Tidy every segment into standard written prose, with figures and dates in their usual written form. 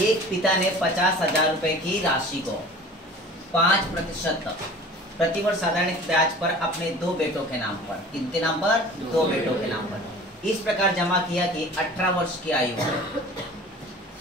एक पिता ने 50,000 रुपए की राशि को 5% प्रतिवर्ष साधारण ब्याज पर अपने 2 बेटों के नाम पर, किनके नाम पर? 2 बेटों के नाम पर इस प्रकार जमा किया कि 18 वर्ष की आयु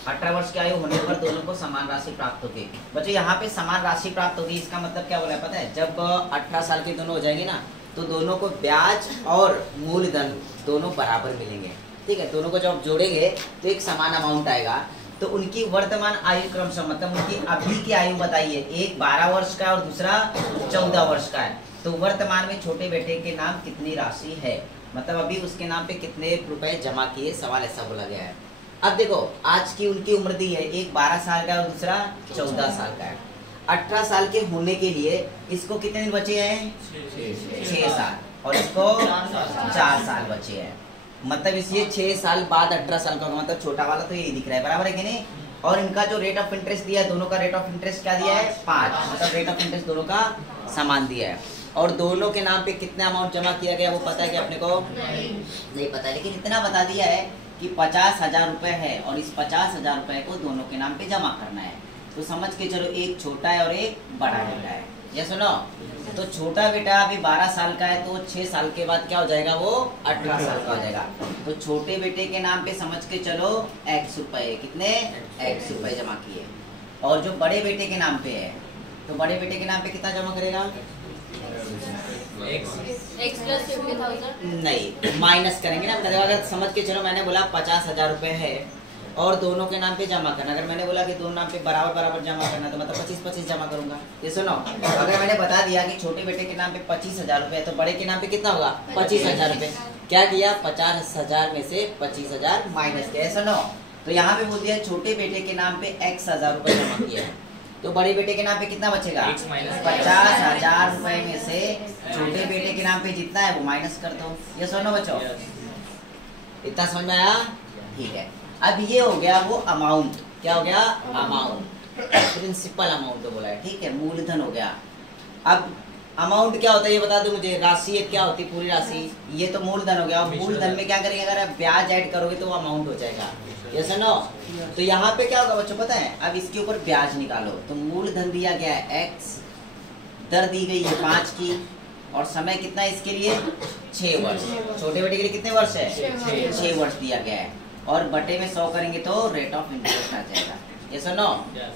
18 वर्ष की आयु होने पर दोनों को समान राशि प्राप्त होगी। बच्चों यहाँ पे समान राशि प्राप्त होगी, इसका मतलब क्या बोला है पता है? जब 18 साल के दोनों हो जाएंगे ना, तो दोनों को ब्याज और मूलधन दोनों बराबर मिलेंगे। ठीक है, दोनों को जब जोड़ेंगे तो एक समान अमाउंट आएगा। तो उनकी वर्तमान आयु क्रमशः, मतलब उनकी अभी की आयु बताइए, एक 12 वर्ष का और दूसरा 14 वर्ष का है। तो वर्तमान में छोटे बेटे के नाम कितनी राशि है, मतलब अभी उसके नाम पे कितने रुपए जमा किए, सवाल ऐसा बोला गया है। अब देखो आज की उनकी उम्र दी है, एक 12 साल का और दूसरा 14 साल का है। 18 साल के होने के लिए इसको कितने दिन बचे हैं? 6 साल, और इसको 4 साल बचे हैं। मतलब इसलिए 6 साल बाद 18 साल का होगा, मतलब छोटा वाला तो यही दिख रहा है, बराबर है कि नहीं? और इनका जो रेट ऑफ इंटरेस्ट दिया है, दोनों का रेट ऑफ इंटरेस्ट क्या दिया है? 5, मतलब रेट ऑफ इंटरेस्ट दोनों का समान दिया है। और दोनों के नाम पे कितना अमाउंट जमा किया गया वो पता है कि अपने को नहीं पता है, लेकिन इतना बता दिया है कि 50,000 रुपए है और इस 50,000 रुपए को दोनों के नाम पे जमा करना है। तो समझ के चलो, एक छोटा है और एक बड़ा बेटा है। ये सुनो, तो छोटा बेटा अभी 12 साल का है, तो 6 साल के बाद क्या हो जाएगा? वो 18 साल का हो जाएगा। तो छोटे बेटे के नाम पे समझ के चलो x रुपए, कितने? x रुपए जमा किए। और जो बड़े बेटे के नाम पे है, तो बड़े बेटे के नाम पे कितना जमा करेगा? x plus 50,000 नहीं, माइनस करेंगे ना। अगर समझ के चलो मैंने बोला 50,000 रुपए है और दोनों के नाम पे जमा करना, अगर मैंने बोला कि दोनों नाम पे बराबर बराबर जमा करना, तो मतलब 25-25 जमा करूंगा। ये सुनो, अगर मैंने बता दिया कि छोटे बेटे के नाम पे 25,000 रुपए है, तो बड़े के नाम पे कितना होगा? 25,000 रुपए। क्या किया? 50,000 में से 25,000 माइनस किया। सुनो, तो यहाँ पे बोल दिया छोटे बेटे के नाम पे x 1000 रुपए जमा किया है, तो बड़े बेटे के नाम पे कितना बचेगा? 50,000 रुपए में से छोटे बेटे के नाम पे जितना है वो माइनस कर दो। ये सुनो बच्चों, इतना समझ में आया? ठीक है, अब ये हो गया वो अमाउंट। क्या हो गया? अमाउंट, प्रिंसिपल अमाउंट तो बोला है। ठीक है, मूलधन हो गया। अब अमाउंट क्या होता है ये बता दो मुझे। राशि क्या होती है? पूरी राशि। ये तो मूलधन हो गया। और मूलधन में क्या करेंगे? अगर आप ब्याज ऐड करोगे तो वो अमाउंट हो जाएगा। Yes no? तो यहाँ पे क्या होगा बच्चों पता है? अब इसके ऊपर ब्याज निकालो। तो मूलधन दिया गया है x, दर दी गई है 5 की, और समय कितना है इसके लिए? 6 वर्ष। छोटे बेटे के लिए कितने वर्ष है? 6 वर्ष दिया गया है। और बटे में 100 करेंगे तो रेट ऑफ इंटरेस्ट आ जाएगा। ये सुनो,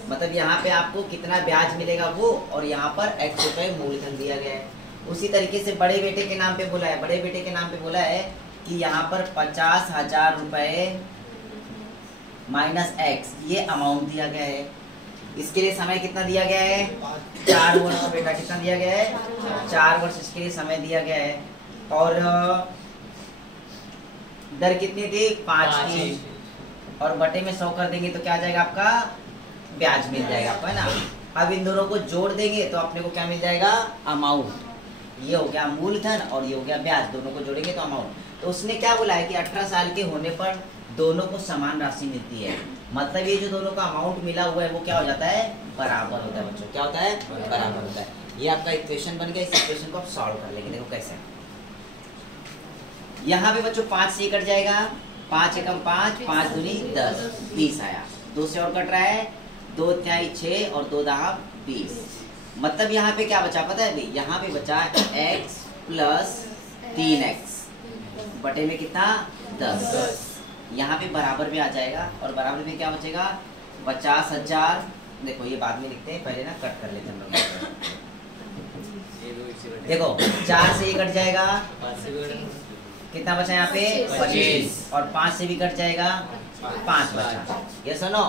मतलब यहाँ पे आपको कितना ब्याज मिलेगा वो, और यहाँ पर x रुपए मूलधन दिया गया है। उसी तरीके से बड़े बेटे के नाम पे बोला है, बड़े बेटे के नाम पे बोला है कि यहाँ पर 50,000 रुपए माइनस x, ये अमाउंट दिया गया है। इसके लिए समय कितना दिया गया है? 4 वर्ष। बेटा कितना दिया गया है? 4 वर्ष इसके लिए समय दिया गया है। और दर कितनी थी? 5 की, और बटे में 100 कर देंगे तो क्या आ जाएगा? आपका ब्याज मिल जाएगा आपको, है ना। अब इन दोनों को जोड़ देंगे तो अपने को क्या मिल जाएगा? अमाउंट। ये हो गया मूलधन और ये हो गया ब्याज, दोनों को जोड़ेंगे तो अमाउंट। तो उसने क्या बोला है कि 18 साल के होने पर दोनों को समान राशि मिलती है। मतलब ये जो दोनों का अमाउंट मिला हुआ है वो क्या हो जाता है? बराबर होता है बच्चों। क्या होता है? बराबर होता है। ये आपका इक्वेशन बन गया। इस इक्वेशन को आप सॉल्व कर लेंगे। देखो कैसे। यहाँ पे बच्चों 5 से कट जाएगा, 5 एकम 5, 5 दूनी 10, 20 आया। 2 से और कट रहा है, 2 तिहाई 6 और 2 दहा 20। मतलब यहाँ पे क्या बचा पता है भाई? यहाँ पे बचा x प्लस 3x बटे में कितना? 10। यहाँ पे बराबर में आ जाएगा, और बराबर में क्या बचेगा? 50,000। देखो ये बाद में लिखते हैं, पहले ना कट कर लेते हैं हम लोग। देखो 4 से ये कट जाएगा, कितना बचा यहाँ पे? 25। और 5 से भी कट जाएगा, 5 बचा। ये सुनो,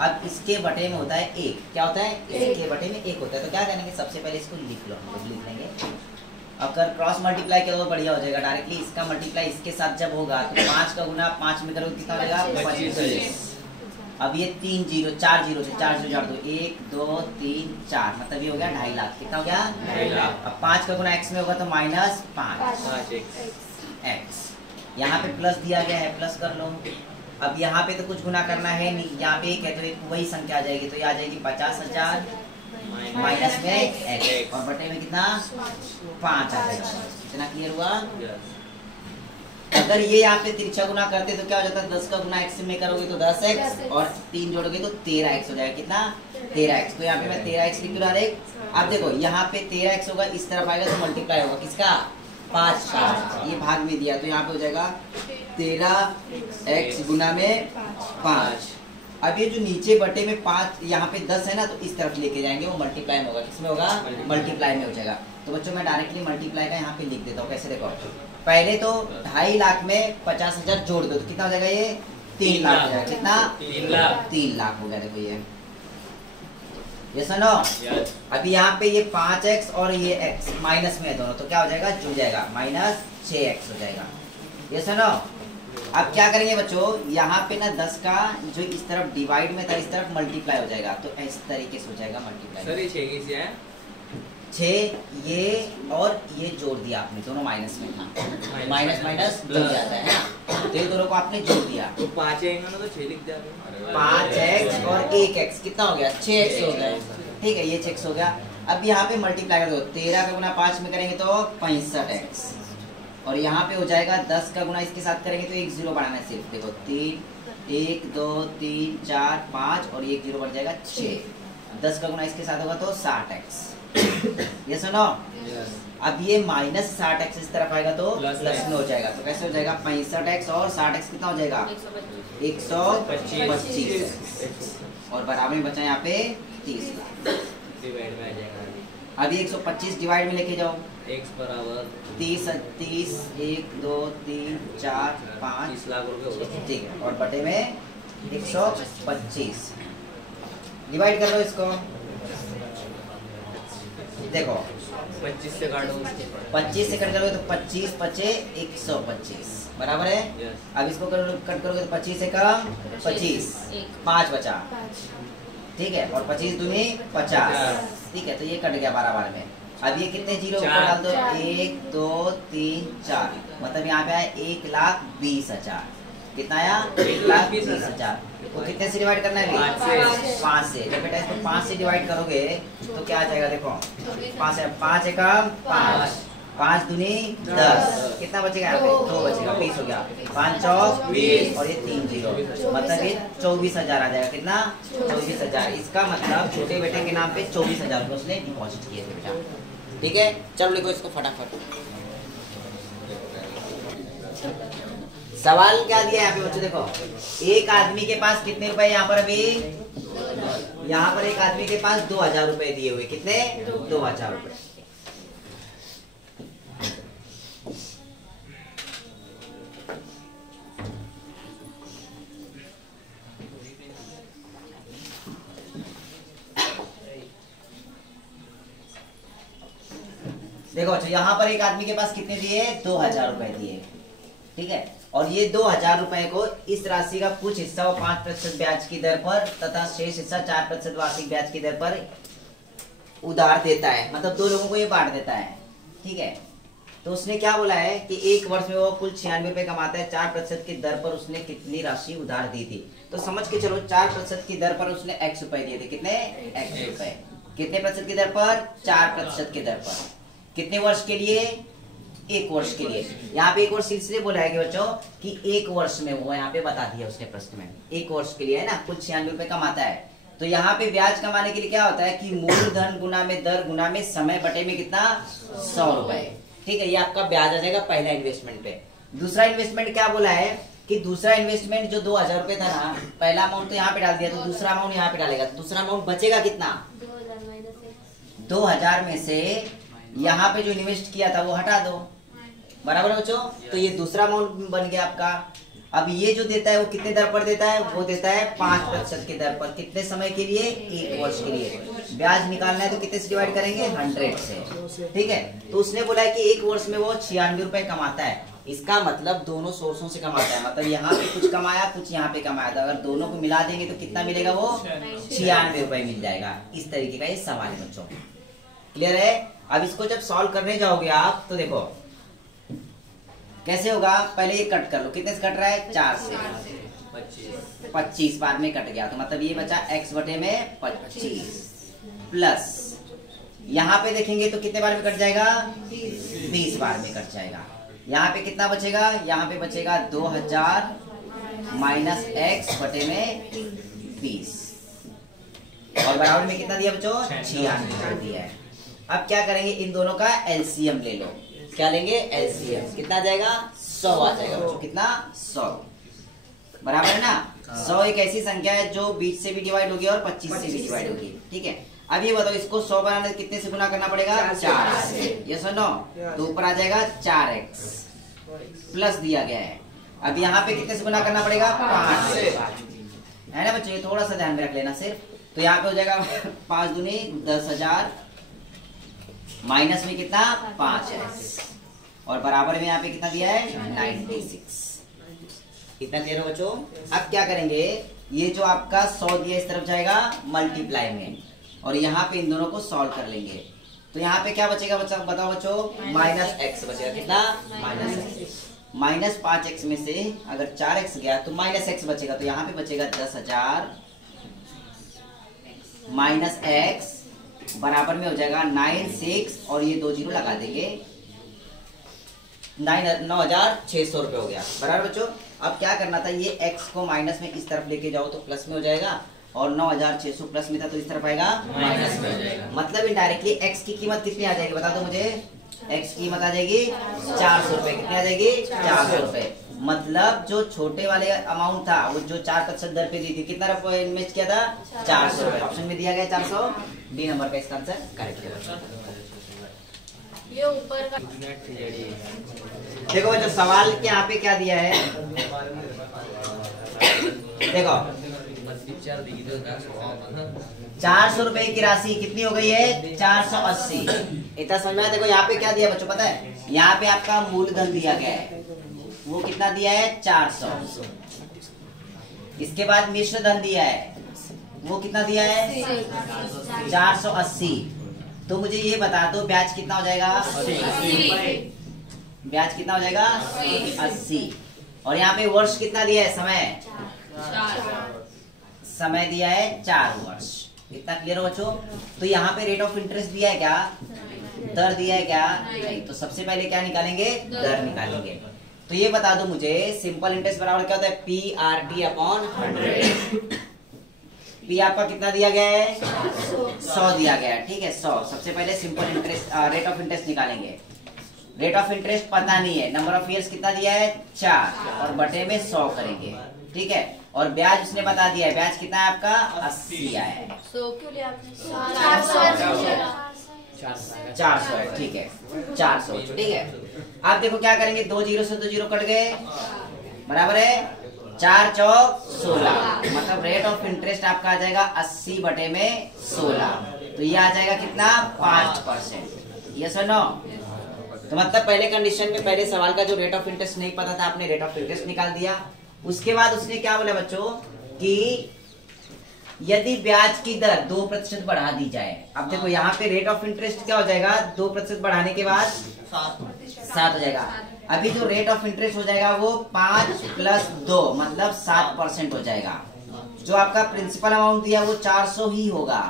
अब इसके बटे में होता है 1। क्या होता है? इसके बटे में 1 होता है। तो क्या करेंगे? सबसे पहले इसको लिख लो, लिख लेंगे। अगर क्रॉस मल्टीप्लाई करो तो बढ़िया हो जाएगा। डायरेक्टली इसका मल्टीप्लाई इसके साथ जब होगा तो 5 का गुना 5 में करोगे कितना हो जाएगा? 25। अब ये 3 जीरो, 4 जीरो से 4 जीरो जोड़ दो, 1 2 3 4, मतलब ये हो गया 2.5 लाख। कितना हो गया? 2.5 लाख। अब 5 का गुना x में होगा तो माइनस 5 x। यहाँ पे प्लस दिया गया है, प्लस कर लो। अब यहाँ पे तो कुछ गुना करना है नहीं, यहाँ पे एक है तो एक वही संख्या आ जाएगी। तो ये आ जाएगी 50,000 माइनस में x, और बटे में कितना? 5 आ जाएगा। कितना क्लियर हुआ? अब अगर ये यहाँ पे तिरछा गुना करते तो क्या हो जाता है, 10 का गुना x में करोगे तो 10x और 3 जोड़ोगे तो 13x हो जाएगा। कितना? 13x। तो यहाँ पे मैं 13x लिख दूँ डायरेक्ट। अब देखो यहाँ पे 13x होगा, इस तरफ आएगा तो मल्टीप्लाई होगा किसका? 5 का। ये भाग में दिया तो यहाँ पे हो जाएगा 13x गुना में 5। अब ये जो नीचे बटे में 5 यहाँ पे 10 है ना, तो इस तरफ लेके जाएंगे, वो मल्टीप्लाई में होगा। किसमें होगा? मल्टीप्लाई में हो जाएगा। तो बच्चों मैं डायरेक्टली मल्टीप्लाई का यहाँ पे लिख देता हूँ। कैसे? देखो पहले तो 2.5 लाख में 50,000 जोड़ दो तो कितना हो जाएगा? ये 3 लाख हो जाएगा। कितना? 3 लाख हो गया। देखो ये सुनो, अभी यहाँ पे ये 5x और ये x माइनस में है दोनों, तो क्या हो जाएगा? जुड़ जाएगा, माइनस 6x हो जाएगा। ये सुनो, अब क्या करेंगे बच्चों, यहाँ पे ना 10 का जो इस तरफ डिवाइड में था इस तरफ मल्टीप्लाई हो जाएगा, तो इस तरीके से हो जाएगा मल्टीप्लाई। सर ये 6 किस है? 6 ये और ये जोड़ दिया आपने, दोनों माइनस में था, माइनस माइनस जुड़ जाता है ना, तो ये दोनों को आपने जोड़ दिया। तो 5 है इन्होंने तो 6 लिख दिया। 5x और 1x कितना हो गया? 6x हो गया। ठीक है, ये 6x हो गया। अब यहाँ पे मल्टीप्लाई कर दो, 13 का गुना 5 में करेंगे तो 65x, और यहाँ पे हो जाएगा 10 का गुना इसके साथ करेंगे तो एक 0 बढ़ाना है सिर्फ। देखो 3 1 2 3 4 5 और एक 0 बढ़ जाएगा 6। 10 का गुना इसके साथ होगा तो 60x। ये सुनो, अब ये माइनस 60x इस तरफ आएगा तो प्लस में हो जाएगा। तो कैसे हो जाएगा? 65x और 60x कितना हो जाएगा? 125 और बराबर में बचा यहाँ पे 30 लाख। डिवाइड में आ जाएगा। अभी 125 डिवाइड में लेके जाओ, x बराबर 30 1 2 3 4 5 30 लाख रुपए होगा। ठीक है, और बटे में 125 डिवाइड कर लो इसको। देखो 25 से काटो, 25 से कट करोगे तो 25 पचे 125 बराबर है। अब इसको कट करोगे तो 25 से कम 25, 5 बचा। ठीक है, और 25 दूनी 50। ठीक है, तो ये कट गया 12 बार में। अब ये कितने जीरो ऊपर डाल दो? 1 2 3 4, मतलब यहाँ पे आया 1,20,000। कितना आया? 1,20,000। तो कितने से डिवाइड करना है? 5 से। जब बेटा इसको 5 से डिवाइड करोगे तो क्या आ जाएगा? देखो 5 एकम 5, 5 दूनी 10, कितना बचेगा यहाँ पे? 2 बचेगा, 20 हो गया। 5 चौक 20 और ये 3 जीरो, मतलब ये 24,000 आ जाएगा। कितना? 24,000। इसका मतलब छोटे बेटे के नाम पे 24,000 रुपये उसने डिपॉजिट किए थे बेटा। ठीक है, चलो लिखो इसको फटाफट। सवाल क्या दिया है यहाँ पे बच्चों? देखो एक आदमी के पास कितने रुपए यहाँ पर? अभी यहाँ पर एक आदमी के पास 2,000 रुपए दिए हुए। कितने? 2,000 रुपए। देखो अच्छा, यहाँ पर एक आदमी के पास कितने दिए? 2,000 रुपए दिए। ठीक है, और ये 2,000 रुपए को इस राशि का कुछ हिस्सा वो 5% ब्याज की दर पर तथा शेष हिस्सा 4% वार्षिक ब्याज की दर पर उधार देता है, मतलब 2 लोगों को ये बांट देता है। ठीक है, तो उसने क्या बोला है कि एक वर्ष में वो कुल 96 रुपए कमाता है, 4% की दर पर उसने कितनी राशि उधार दी थी? तो समझ के चलो 4% की दर पर उसने x रुपए दिए थे। कितने? x रुपए। कितने प्रतिशत की दर पर? 4% की दर पर। कितने वर्ष के लिए? 1 वर्ष के लिए। यहाँ पे 1 वर्ष इसलिए बोला है कि बच्चों कि 1 वर्ष में, वो यहाँ पे बता दिया उसने प्रश्न में, 1 वर्ष के लिए है ना, कुल 96 रुपए कमाता है। तो यहाँ पे ब्याज कमाने के लिए क्या होता है कि मूलधन गुना में दर गुना में समय बटे में कितना? 100 रुपए। ठीक है, ये आपका ब्याज आ जाएगा पहला इन्वेस्टमेंट पे। दूसरा इन्वेस्टमेंट क्या बोला है कि दूसरा इन्वेस्टमेंट जो 2,000 रुपए था ना, पहला अमाउंट तो यहाँ पे डाल दिया, तो दूसरा अमाउंट यहाँ पे डालेगा। दूसरा अमाउंट बचेगा कितना? 2,000 में से यहाँ पे जो इन्वेस्ट किया था वो हटा दो, बराबर बच्चों। तो ये दूसरा अमाउंट बन गया आपका। अब ये जो देता है वो कितने दर पर देता है? वो देता है 5% की दर पर। कितने समय के लिए? 1 वर्ष के लिए। ब्याज निकालना है तो कितने से डिवाइड करेंगे? 100 से। ठीक है, तो उसने बोला है कि 1 वर्ष में वो 96 रुपए कमाता है। इसका मतलब दोनों सोर्सों से कमाता है, मतलब यहाँ पे कुछ कमाया, कुछ यहाँ पे कमाया था। अगर दोनों को मिला देंगे तो कितना मिलेगा? वो 96 रुपए मिल जाएगा। इस तरीके का ये सवाल है बच्चों, क्लियर है? अब इसको जब सॉल्व करने जाओगे आप तो देखो कैसे होगा। पहले ये कट कर लो, कितने से कट रहा है? 4 से। 25 बार में कट गया, तो मतलब ये बचा x बटे में 25 प्लस यहाँ पे देखेंगे तो कितने बार में कट जाएगा? 20 बार में कट जाएगा। यहाँ पे कितना बचेगा, यहाँ पे बचेगा 2000 माइनस x बटे में 20 और बराबर में कितना दिया बच्चों, 96 दिया है। अब क्या करेंगे, इन दोनों का एलसीएम ले लो। क्या लेंगे, एलसीएम। कितना आ जाएगा, 100 आ जाएगा बच्चों। कितना, 100 बराबर है ना। 100 एक ऐसी संख्या है जो 20 से भी डिवाइड होगी और 25 से भी डिवाइड होगी। ठीक है, अब ये बताओ इसको 100 बनाने कितने से गुना करना पड़ेगा, 4 से। ये सुनो, तो ऊपर आ जाएगा 4x प्लस दिया गया है। अब यहाँ पे कितने से गुना करना पड़ेगा, 5 से, है ना बच्चों। ये थोड़ा सा ध्यान में रख लेना सिर्फ। तो यहाँ पे हो जाएगा 5 दूनी 10,000 माइनस में कितना, 5x और बराबर में यहाँ पे कितना दिया है, 96। कितना दिया है बच्चों। अब क्या करेंगे, ये जो आपका 100 दिया इस तरफ जाएगा मल्टीप्लाई में और यहाँ पे इन दोनों को सॉल्व कर लेंगे। तो यहाँ पे क्या बचेगा बच्चा, बताओ बच्चों, माइनस x बचेगा। कितना, माइनस 5x में से अगर 4x गया तो माइनस x बचेगा। तो यहाँ पे बचेगा 10,000 माइनस x बराबर में हो जाएगा 96 और ये 2 जीरो लगा देंगे, 9,600 रुपए हो गया। बराबर बच्चों। अब क्या करना था, ये x को माइनस में इस तरफ लेके जाओ तो प्लस में हो जाएगा और 9,600 प्लस में था तो इस तरफ आएगा माइनस में हो जाएगा। मतलब इनडायरेक्टली x की कीमत कितनी आ जाएगी, बता दो मुझे। x की कीमत आ जाएगी 400 रुपए। कितनी आ जाएगी, 400 रुपए। मतलब जो छोटे वाले अमाउंट था वो जो 4% दर पे दी थी, कितना रुपए इन्वेस्ट किया था, 400 रुपए। ऑप्शन में दिया गया 400, डी नंबर का इसका आंसर करेक्ट है। ये ऊपर का देखो बच्चों, सवाल के यहाँ पे क्या दिया है, देखो 400 रुपए की राशि कितनी हो गई है, 480। इतना समझ में आया। देखो यहाँ पे क्या दिया बच्चों, पता है, यहाँ पे आपका मूलधन दिया गया है, वो कितना दिया है, 400। इसके बाद मिश्र धन दिया है, वो कितना दिया है, 480। तो मुझे ये बता दो ब्याज कितना हो जाएगा, ब्याज कितना हो जाएगा, 80। और यहाँ पे वर्ष कितना दिया है, समय दिया है 4 वर्ष। इतना क्लियर हो बच्चों। तो यहाँ पे रेट ऑफ इंटरेस्ट दिया है क्या, दर दिया है क्या, नहीं। तो सबसे पहले क्या निकालेंगे, दर निकालेंगे। तो ये बता दो मुझे, सिंपल इंटरेस्ट बराबर क्या होता है, PRT अपॉन 100। P आपका कितना दिया गया है, 100 दिया गया है। ठीक है, 100। सबसे पहले simple interest rate of interest निकालेंगे। रेट ऑफ इंटरेस्ट पता नहीं है, नंबर ऑफ ईयर्स कितना दिया है, 4 और बटे में 100 करेंगे। ठीक है, और ब्याज उसने बता दिया है, ब्याज कितना है आपका, 80 आया है। 100 क्यों लिया आपने, 400 है। ठीक है, 400। ठीक है, आप देखो क्या करेंगे, 2 जीरो से 2 जीरो कट गए, बराबर है 4 चौक 16। मतलब रेट ऑफ इंटरेस्ट आपका आ जाएगा 80 बटे में 16। तो ये आ जाएगा कितना, 5%। यस और नो। तो मतलब पहले कंडीशन में, पहले सवाल का जो रेट ऑफ इंटरेस्ट नहीं पता था, आपने रेट ऑफ इंटरेस्ट निकाल दिया। उसके बाद उसने क्या बोला बच्चों कि यदि ब्याज की दर 2% बढ़ा दी जाए। अब देखो यहाँ पे रेट ऑफ इंटरेस्ट क्या हो जाएगा, 2% बढ़ाने के बाद 7 हो जाएगा। अभी जो रेट ऑफ इंटरेस्ट हो जाएगा वो 5 + 2 मतलब 7% हो जाएगा। जो आपका प्रिंसिपल अमाउंट दिया वो 400 ही होगा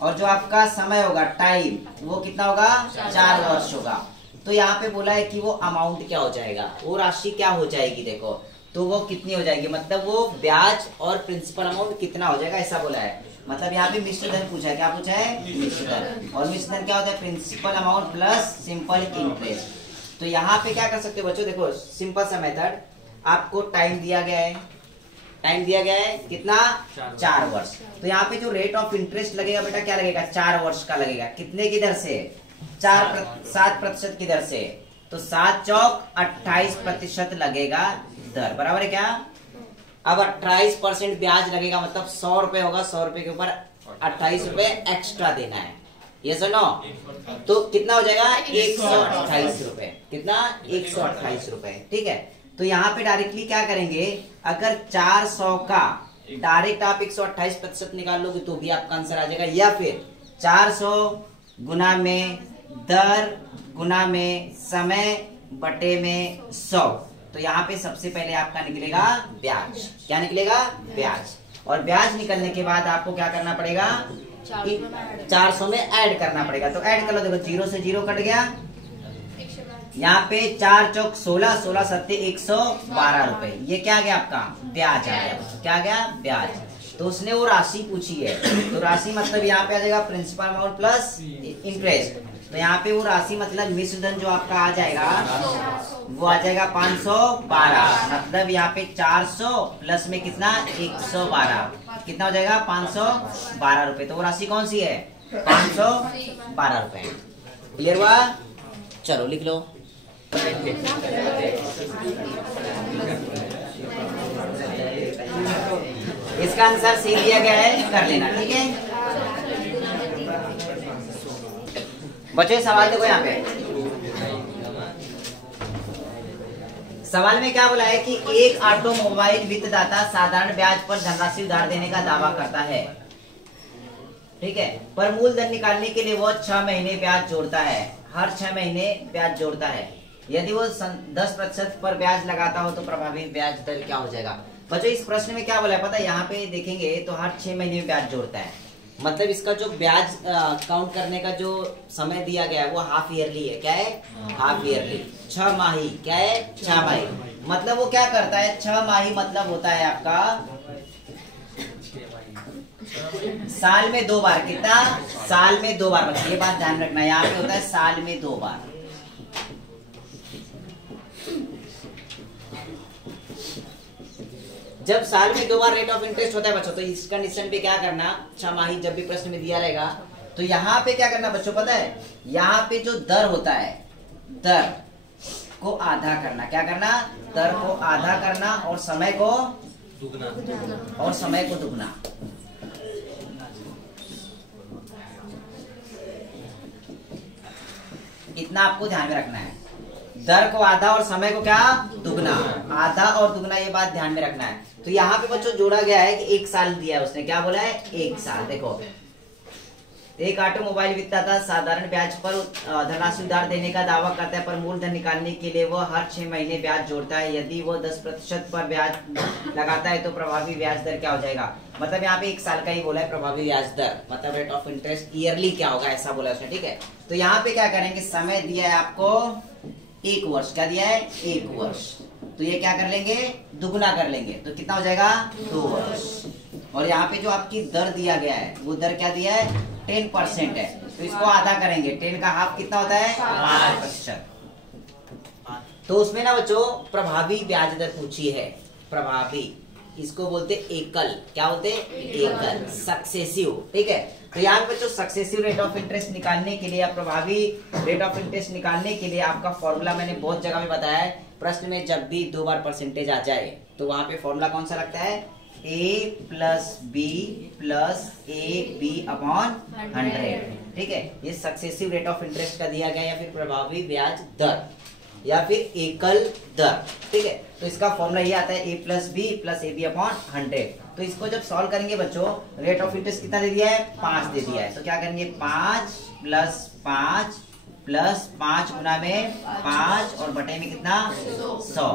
और जो आपका समय होगा, टाइम, वो कितना होगा, 4 वर्ष होगा। तो यहाँ पे बोला है कि वो अमाउंट क्या हो जाएगा, वो राशि क्या हो जाएगी। देखो तो वो कितनी हो जाएगी, मतलब वो ब्याज और प्रिंसिपल अमाउंट कितना हो जाएगा, ऐसा बोला है। मतलब यहाँ पे मिश्र धन पूछा है, क्या पूछा है, मिश्र धन। और मिश्र धन क्या होता है, principal amount plus simple interest. तो यहाँ पे क्या कर सकते हो बच्चों, देखो सिंपल सा मेथड, आपको टाइम दिया गया है, टाइम दिया गया है कितना, 4 वर्ष। तो यहाँ पे जो रेट ऑफ इंटरेस्ट लगेगा बेटा, क्या लगेगा, 4 वर्ष का लगेगा। कितने की दर से, 7% की दर से। तो 7 चौक 28% लगेगा दर, बराबर है क्या। अब 28% ब्याज लगेगा, मतलब 100 रुपए होगा, 100 रुपए के ऊपर 28 रुपए एक्स्ट्रा देना है, ये सुनो। तो कितना हो जाएगा, 128 रुपए। कितना, 128 रुपए। ठीक है, तो यहाँ पे डायरेक्टली क्या करेंगे, अगर 400 का डायरेक्ट आप 128% निकाल लोगे तो भी आपका आंसर आ जाएगा, या फिर 400 गुना में दर गुना में समय बटे में 100। तो यहाँ पे सबसे पहले आपका निकलेगा ब्याज। क्या निकलेगा, ब्याज। और ब्याज निकलने के बाद आपको क्या करना पड़ेगा, 400 में ऐड करना पड़ेगा। तो ऐड कर लो, देखो 0 से 0 कट गया, यहाँ पे 4 चौक 16, 16 सत्ते 112 रुपए। ये क्या गया आपका ब्याज आ गया। क्या गया ब्याज। तो उसने वो राशि पूछी है, तो राशि मतलब यहाँ पे आ जाएगा प्रिंसिपल अमाउंट प्लस इंटरेस्ट। तो यहाँ पे वो राशि मतलब मिश्र धन जो आपका आ जाएगा वो आ जाएगा 512। मतलब यहाँ पे 400 प्लस में कितना 112, कितना हो जाएगा 512 रुपए। तो वो राशि कौन सी है 512 रुपए। क्लियर हुआ। चलो लिख लो। इसका आंसर सी दिया गया है, कर लेना। ठीक है बच्चों, सवाल देखो यहाँ पे। सवाल में क्या बोला है कि एक ऑटोमोबाइल वित्तदाता साधारण ब्याज पर धनराशि उधार देने का दावा करता है। ठीक है, पर मूलधन निकालने के लिए वो 6 महीने ब्याज जोड़ता है। हर 6 महीने ब्याज जोड़ता है। यदि वो 10% पर ब्याज लगाता हो तो प्रभावी ब्याज दर क्या हो जाएगा। बच्चों इस प्रश्न में क्या बोला है पता है, यहाँ पे देखेंगे तो हर 6 महीने में ब्याज जोड़ता है। मतलब इसका जो ब्याज काउंट करने का जो समय दिया गया है वो हाफ ईयरली है। क्या है हाफ ईयरली। 6 माही क्या है 6 माही। मतलब वो क्या करता है 6 माही मतलब होता है आपका साल में 2 बार। कितना साल में 2 बार। बच्चों ये बात ध्यान रखना, यहाँ पे होता है साल में 2 बार। जब साल में 2 बार रेट ऑफ इंटरेस्ट होता है बच्चों, तो इस कंडीशन पे क्या करना 6 माही जब भी प्रश्न में दिया रहेगा तो यहाँ पे क्या करना बच्चों पता है, यहाँ पे जो दर होता है दर को आधा करना। क्या करना दर को आधा करना और समय को दुगना। और समय को दुगना। इतना आपको ध्यान में रखना है। दर को आधा और समय को क्या दुगना। आधा और दुगना ये बात ध्यान में रखना है। तो यहाँ पे बच्चों जोड़ा गया है कि 1 साल दिया है उसने। क्या बोला है 1 साल। देखो एक ऑटोमोबाइल विक्रेता साधारण ब्याज पर धनराशि उधार देने का दावा करता है, पर मूलधन निकालने के लिए वह हर 6 महीने ब्याज जोड़ता है। यदि वो 10% पर ब्याज लगाता है तो प्रभावी ब्याज दर क्या हो जाएगा। मतलब यहाँ पे 1 साल का ही बोला है प्रभावी ब्याज दर, मतलब रेट ऑफ इंटरेस्ट ईयरली क्या होगा ऐसा बोला उसने। ठीक है, तो यहाँ पे क्या करेंगे, समय दिया है आपको 1 वर्ष। क्या दिया है 1 वर्ष। तो ये क्या कर लेंगे दुगुना कर लेंगे, तो कितना हो जाएगा 2 वर्ष। और यहाँ पे जो आपकी दर दिया गया है वो दर क्या दिया है 10% है, तो इसको आधा करेंगे। 10 का हाफ कितना होता है 5%। तो उसमें ना बच्चों प्रभावी ब्याज दर पूछी है। प्रभावी इसको बोलते एकल। क्या बोलते एकल सक्सेसिव। ठीक है, तो यहाँ पे बच्चों सक्सेसिव रेट ऑफ इंटरेस्ट निकालने के लिए या प्रभावी रेट ऑफ इंटरेस्ट निकालने के लिए आपका फॉर्मूला मैंने बहुत जगह में बताया है। प्रश्न में जब भी 2 बार परसेंटेज आ जाए तो वहां पे फॉर्मूला कौन सा लगता है a + b + ab अपॉन 100। ठीक है, ये सक्सेसिव रेट ऑफ इंटरेस्ट का दिया गया या फिर प्रभावी ब्याज दर या फिर एकल दर। ठीक है, तो इसका फॉर्मूला ये आता है a + b + ab अपॉन 100। तो इसको जब सॉल्व करेंगे बच्चों रेट ऑफ इंटरेस्ट कितना दे दिया है 5 दे दिया है। तो क्या करेंगे 5 + 5 + 5 गुना में 5 और बटे में कितना 100।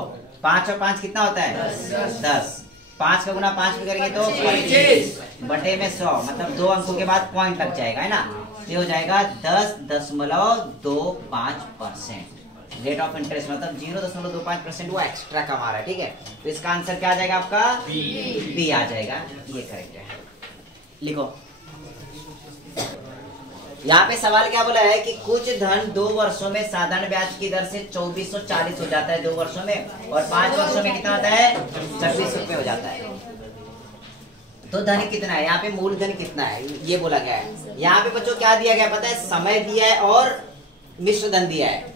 5 और 5 कितना होता है 10। 5 का गुना 5 में करेंगे तो 25 बटे में 100, मतलब 2 अंकों के बाद पॉइंट लग जाएगा है ना। ये हो जाएगा 10.25%। रेट ऑफ इंटरेस्ट मतलब 0.25% वो एक्स्ट्रा कमा रहा है। ठीक है, तो इसका आंसर क्या आ जाएगा आपका बी आ जाएगा। ये करेक्ट है। लिखो यहाँ पे सवाल क्या बोला है कि कुछ धन 2 वर्षों में साधारण ब्याज की दर से 2440 हो जाता है 2 वर्षों में, और 5 वर्षों में कितना होता है 26 रुपए हो जाता है। तो धन कितना है, यहाँ पे मूलधन कितना है ये बोला गया है। यहाँ पे बच्चों क्या दिया गया पता है, समय दिया है और मिश्र धन दिया है।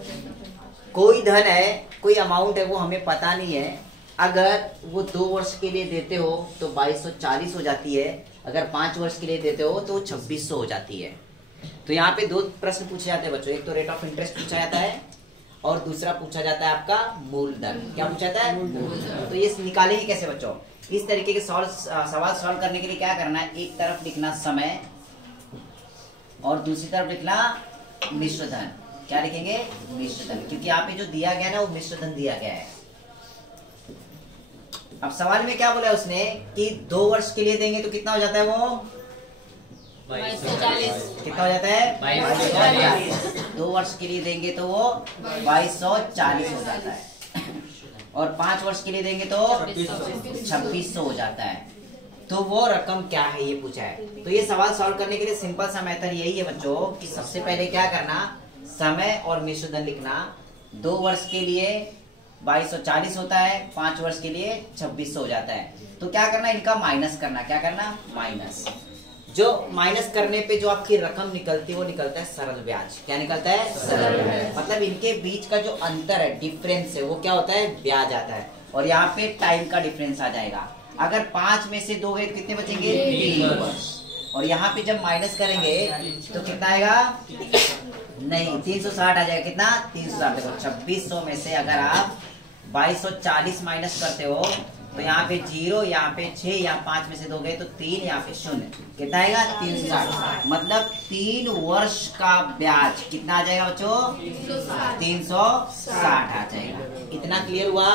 कोई धन है कोई अमाउंट है वो हमें पता नहीं है। अगर वो 2 वर्ष के लिए देते हो तो 2240 हो जाती है, अगर 5 वर्ष के लिए देते हो तो 2600 हो जाती है। तो यहाँ पे 2 प्रश्न पूछे जाते हैं बच्चों, एक तो रेट ऑफ इंटरेस्ट पूछा जाता है और दूसरा पूछा जाता है आपका मूलधन। क्या पूछा जाता है मूलधन। तो ये निकालेंगे कैसे बच्चों, इस तरीके के सवाल सॉल्व करने के लिए क्या करना है, एक तरफ लिखना समय और दूसरी तरफ लिखना मिश्र धन। क्या लिखेंगे मिश्र धन, क्योंकि यहाँ पे जो दिया गया ना वो मिश्र धन दिया गया है। अब सवाल में क्या बोला उसने कि 2 वर्ष के लिए देंगे तो कितना हो जाता है वो 2240। कितना हो जाता है 2240। 2 वर्ष के लिए देंगे तो वो 2240 हो जाता है, और 5 वर्ष के लिए देंगे तो 2600 हो जाता है। तो वो रकम क्या है ये पूछा है। तो ये सवाल सॉल्व करने के लिए सिंपल सा मेथड यही है बच्चों कि सबसे पहले क्या करना, समय और मिश्र धन लिखना। 2 वर्ष के लिए 2240 होता है, 5 वर्ष के लिए 2600 हो जाता है। तो क्या करना, इनका माइनस करना। क्या करना, माइनस। जो माइनस करने पे जो आपकी रकम निकलती है वो निकलता है सरल ब्याज। क्या निकलता है, सरल ब्याज। मतलब इनके बीच का जो अंतर है, डिफरेंस है, वो क्या होता है, ब्याज आता है। और यहाँ पे टाइम का डिफरेंस आ जाएगा। अगर 5 में से 2 गए तो कितने बचेंगे, 3 वर्ष। और यहाँ पे जब माइनस करेंगे तो कितना आएगा, नहीं 360 आ जाएगा। कितना, 360। देखो 2600 में से अगर आप 2240 माइनस करते हो तो यहाँ पे 0, यहाँ पे 6, यहाँ 5 में से 2 गए तो 3, यहाँ पे 0। कितना आएगा, 360। मतलब 3 वर्ष का ब्याज कितना आ जाएगा बच्चों, 360 आ जाएगा। इतना क्लियर हुआ,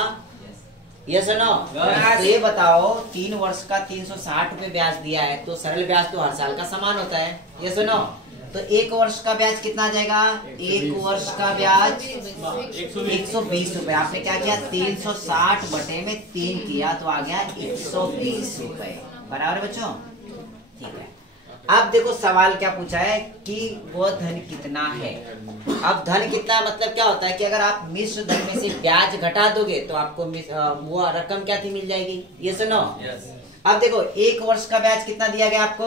यस और नो? तो ये बताओ 3 वर्ष का 360 रुपए ब्याज दिया है, तो सरल ब्याज तो हर साल का समान होता है, यस और नो? तो 1 वर्ष का ब्याज कितना आ जाएगा, 1 वर्ष का ब्याज 120 रुपए। आपने क्या किया, 360 बटे में 3 किया तो आ गया 120 रुपए। बराबर बच्चों, ठीक है। अब देखो सवाल क्या पूछा है कि वो धन कितना है। अब धन कितना मतलब क्या होता है कि अगर आप मिश्र धन में से ब्याज घटा दोगे तो आपको वो रकम क्या थी, मिल जाएगी, ये सुनो। अब देखो 1 वर्ष का ब्याज कितना दिया गया आपको,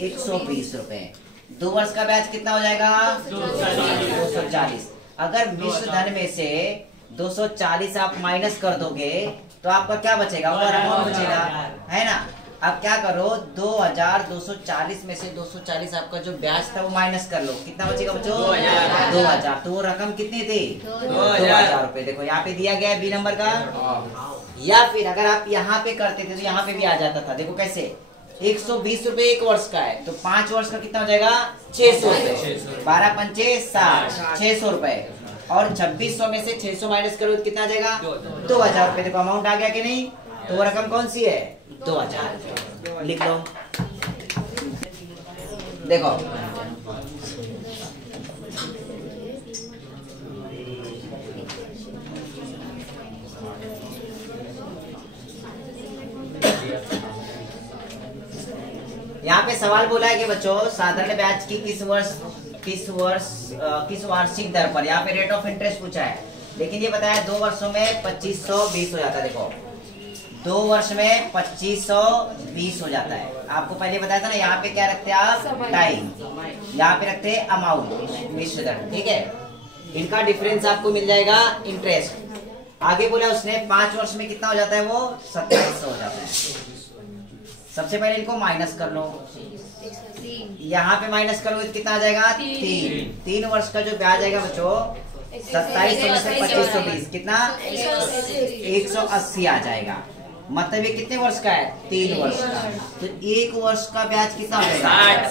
120 रुपए। 2 वर्ष का ब्याज कितना हो जाएगा, 240। अगर मिश्र धन में से 240 आप माइनस कर दोगे तो आपका क्या बचेगा, वो अमाउंट बचेगा, है ना। अब क्या करो, 2240 में से 240 आपका जो ब्याज था वो माइनस कर लो, कितना बचेगा बच्चों, 2000। तो वो रकम कितनी थी, 2000 रुपए। देखो यहाँ पे दिया गया है बी नंबर का। या फिर अगर आप यहाँ पे करते थे तो यहाँ पे भी आ जाता था। देखो कैसे, 120 रुपए 1 वर्ष का है तो 5 वर्ष का कितना हो जाएगा, 600 रुपए। 12 पंचे 60, 600 रुपए। और 2600 में से 600 माइनस करो तो कितना आ जाएगा, 2000 रुपए। देखो अमाउंट आ गया कि नहीं। तो वो रकम कौन सी है, 2000। लिख लो। देखो यहाँ पे सवाल बोला है कि बच्चों साधारण ब्याज की किस वार्षिक दर पर, यहाँ पे रेट ऑफ इंटरेस्ट पूछा है। लेकिन ये बताया 2 वर्षों में 2520 हो जाता है। देखो 2 वर्ष में 2520 हो जाता है। आपको पहले बताया था ना, यहाँ पे क्या रखते हैं आप, टाइम। यहाँ पे रखते हैं अमाउंट, मिश्र दर, ठीक है। इनका डिफरेंस आपको मिल जाएगा इंटरेस्ट। आगे बोला उसने 5 वर्ष में कितना हो जाता है, वो 2700 हो जाता है। सबसे पहले इनको माइनस कर लो, यहाँ पे माइनस करोगे तो कितना आ जाएगा, 3 वर्ष का जो ब्याज आएगा बच्चों 2700 में से 2520 कितना, 180 आ जाएगा। मतलब ये कितने वर्ष का है, 3 वर्ष का। तो 1 वर्ष का ब्याज कितना हो जाएगा,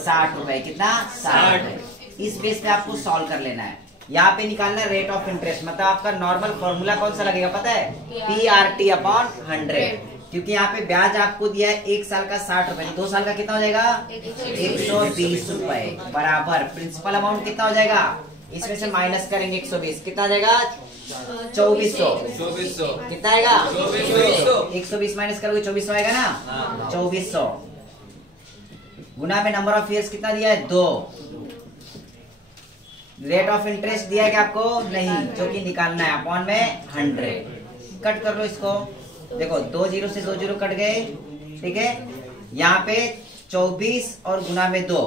60 रुपए। कितना, 60। इस बेस पे आपको सॉल्व कर लेना है। यहाँ पे निकालना है रेट ऑफ इंटरेस्ट। मतलब आपका नॉर्मल फॉर्मूला कौन सा लगेगा पता है, PRT अपॉन 100। क्योंकि यहाँ पे ब्याज आपको दिया है 1 साल का 60 रुपए, 2 साल का कितना हो जाएगा, 120 रुपए। बराबर प्रिंसिपल अमाउंट कितना हो जाएगा, इसमें से माइनस करेंगे 120, कितना आ जाएगा, 2400। कितना आएगा, 120 माइनस करोगे 2400 आएगा ना। 2400 गुना में नंबर ऑफ ईयर्स कितना दिया है, 2। रेट ऑफ इंटरेस्ट दिया है कि आपको नहीं, जो कि निकालना है, अपॉन में 100। कट कर लो इसको। देखो 2 0 से 2 0 कट गए, ठीक है। यहाँ पे 24 और गुना में 2,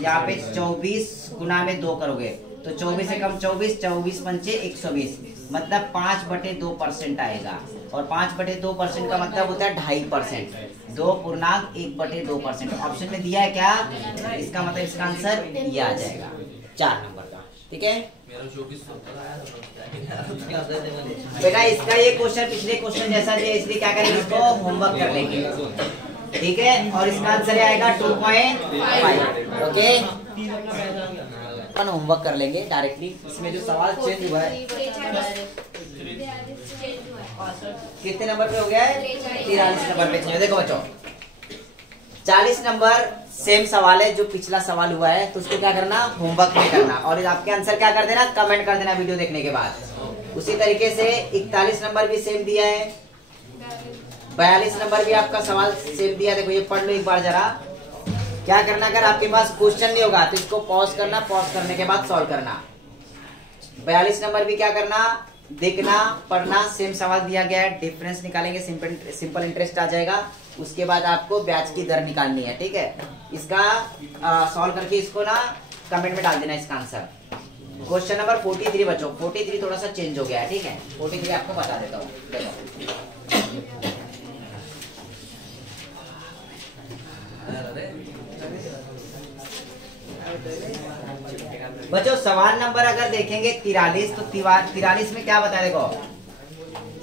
यहाँ पे 24 गुना में 2 करोगे तो 24 से कम 24, 24 पंचे 120, मतलब 5/2% आएगा। और 5/2% का मतलब होता है 2.5%। 2.1/2% ऑप्शन में दिया है क्या, इसका मतलब इसका आंसर ये आ जाएगा 4 नंबर का, ठीक है। बेटा इसका ये क्वेश्चन पिछले क्वेश्चन जैसा दिया, इसलिए क्या करेंगे, इसको होमवर्क कर लेंगे, ठीक है। और इसका आंसर आएगा 2.5, ओके। अपन होमवर्क कर लेंगे डायरेक्टली। इसमें जो सवाल चेंज हुआ है, कितने नंबर पे हो गया है, 43 नंबर पे। देखो बच्चों 40 नंबर सेम सवाल है जो पिछला सवाल हुआ है, तो उसको क्या करना, होमवर्क में करना और आपके आंसर क्या कर देना, कमेंट कर देना वीडियो देखने के बाद। उसी तरीके से 41 नंबर भी सेम दिया है, 42 नंबर भी आपका सवाल सेम दिया है। देखो ये पढ़ लो एक बार जरा। क्या करना, अगर आपके पास क्वेश्चन नहीं होगा तो इसको पॉज करना, पॉज करने के बाद सॉल्व करना। 42 नंबर भी क्या करना, देखना, पढ़ना, सेम सवाल दिया गया है, डिफरेंस निकालेंगे, सिंपल इंटरेस्ट आ जाएगा। उसके बाद आपको ब्याज की दर निकालनी है, ठीक है। इसका सॉल्व करके इसको ना कमेंट में डाल देना इसका आंसर। क्वेश्चन नंबर 43 बच्चों, 43 थोड़ा सा चेंज हो गया है, ठीक है। 43 आपको बता देता हूँ, देखो। बच्चों सवाल नंबर अगर देखेंगे 43, तो 43 में क्या बताया, देखो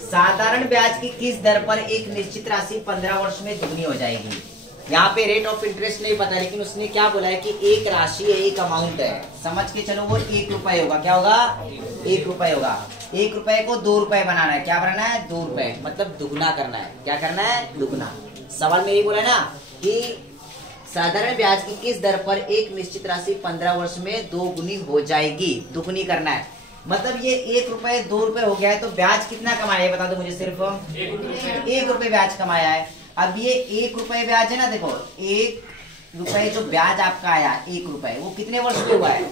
साधारण ब्याज की किस दर पर एक निश्चित राशि 15 वर्ष में दुगनी हो जाएगी। यहाँ पे रेट ऑफ इंटरेस्ट नहीं पता, लेकिन उसने क्या बोला है कि एक राशि है, एक अमाउंट है, समझ के चलो वो 1 रुपए होगा। क्या होगा, 1 रुपए होगा। 1 रुपए को 2 रुपए बनाना है। क्या बनाना है, 2 रुपए, मतलब दुगना करना है। क्या करना है, दुगना। सवाल में यही बोला ना कि साधारण ब्याज की किस दर पर एक निश्चित राशि 15 वर्ष में 2 गुनी हो जाएगी, दुगनी करना है। मतलब ये 1 रुपए 2 रुपए हो गया है, तो ब्याज कितना कमाया है बता दो मुझे, सिर्फ 1 रुपए ब्याज कमाया है। अब ये 1 रुपए ब्याज है ना, देखो 1 रुपए जो ब्याज आपका आया 1 रुपए, वो कितने वर्ष में हुआ है,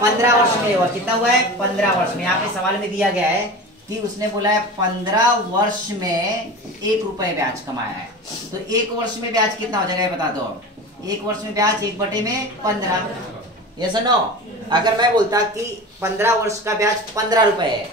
15 वर्ष में हुआ। कितना हुआ है, 15 वर्ष में। यहाँ पे सवाल में दिया गया है कि उसने बोला है 15 वर्ष में 1 रुपए ब्याज कमाया है, तो 1 वर्ष में ब्याज कितना हो जाएगा ये बता दो। 1 वर्ष में ब्याज 1/15। ये सुनो, अगर मैं बोलता कि 15 वर्ष का ब्याज 15 रुपए है,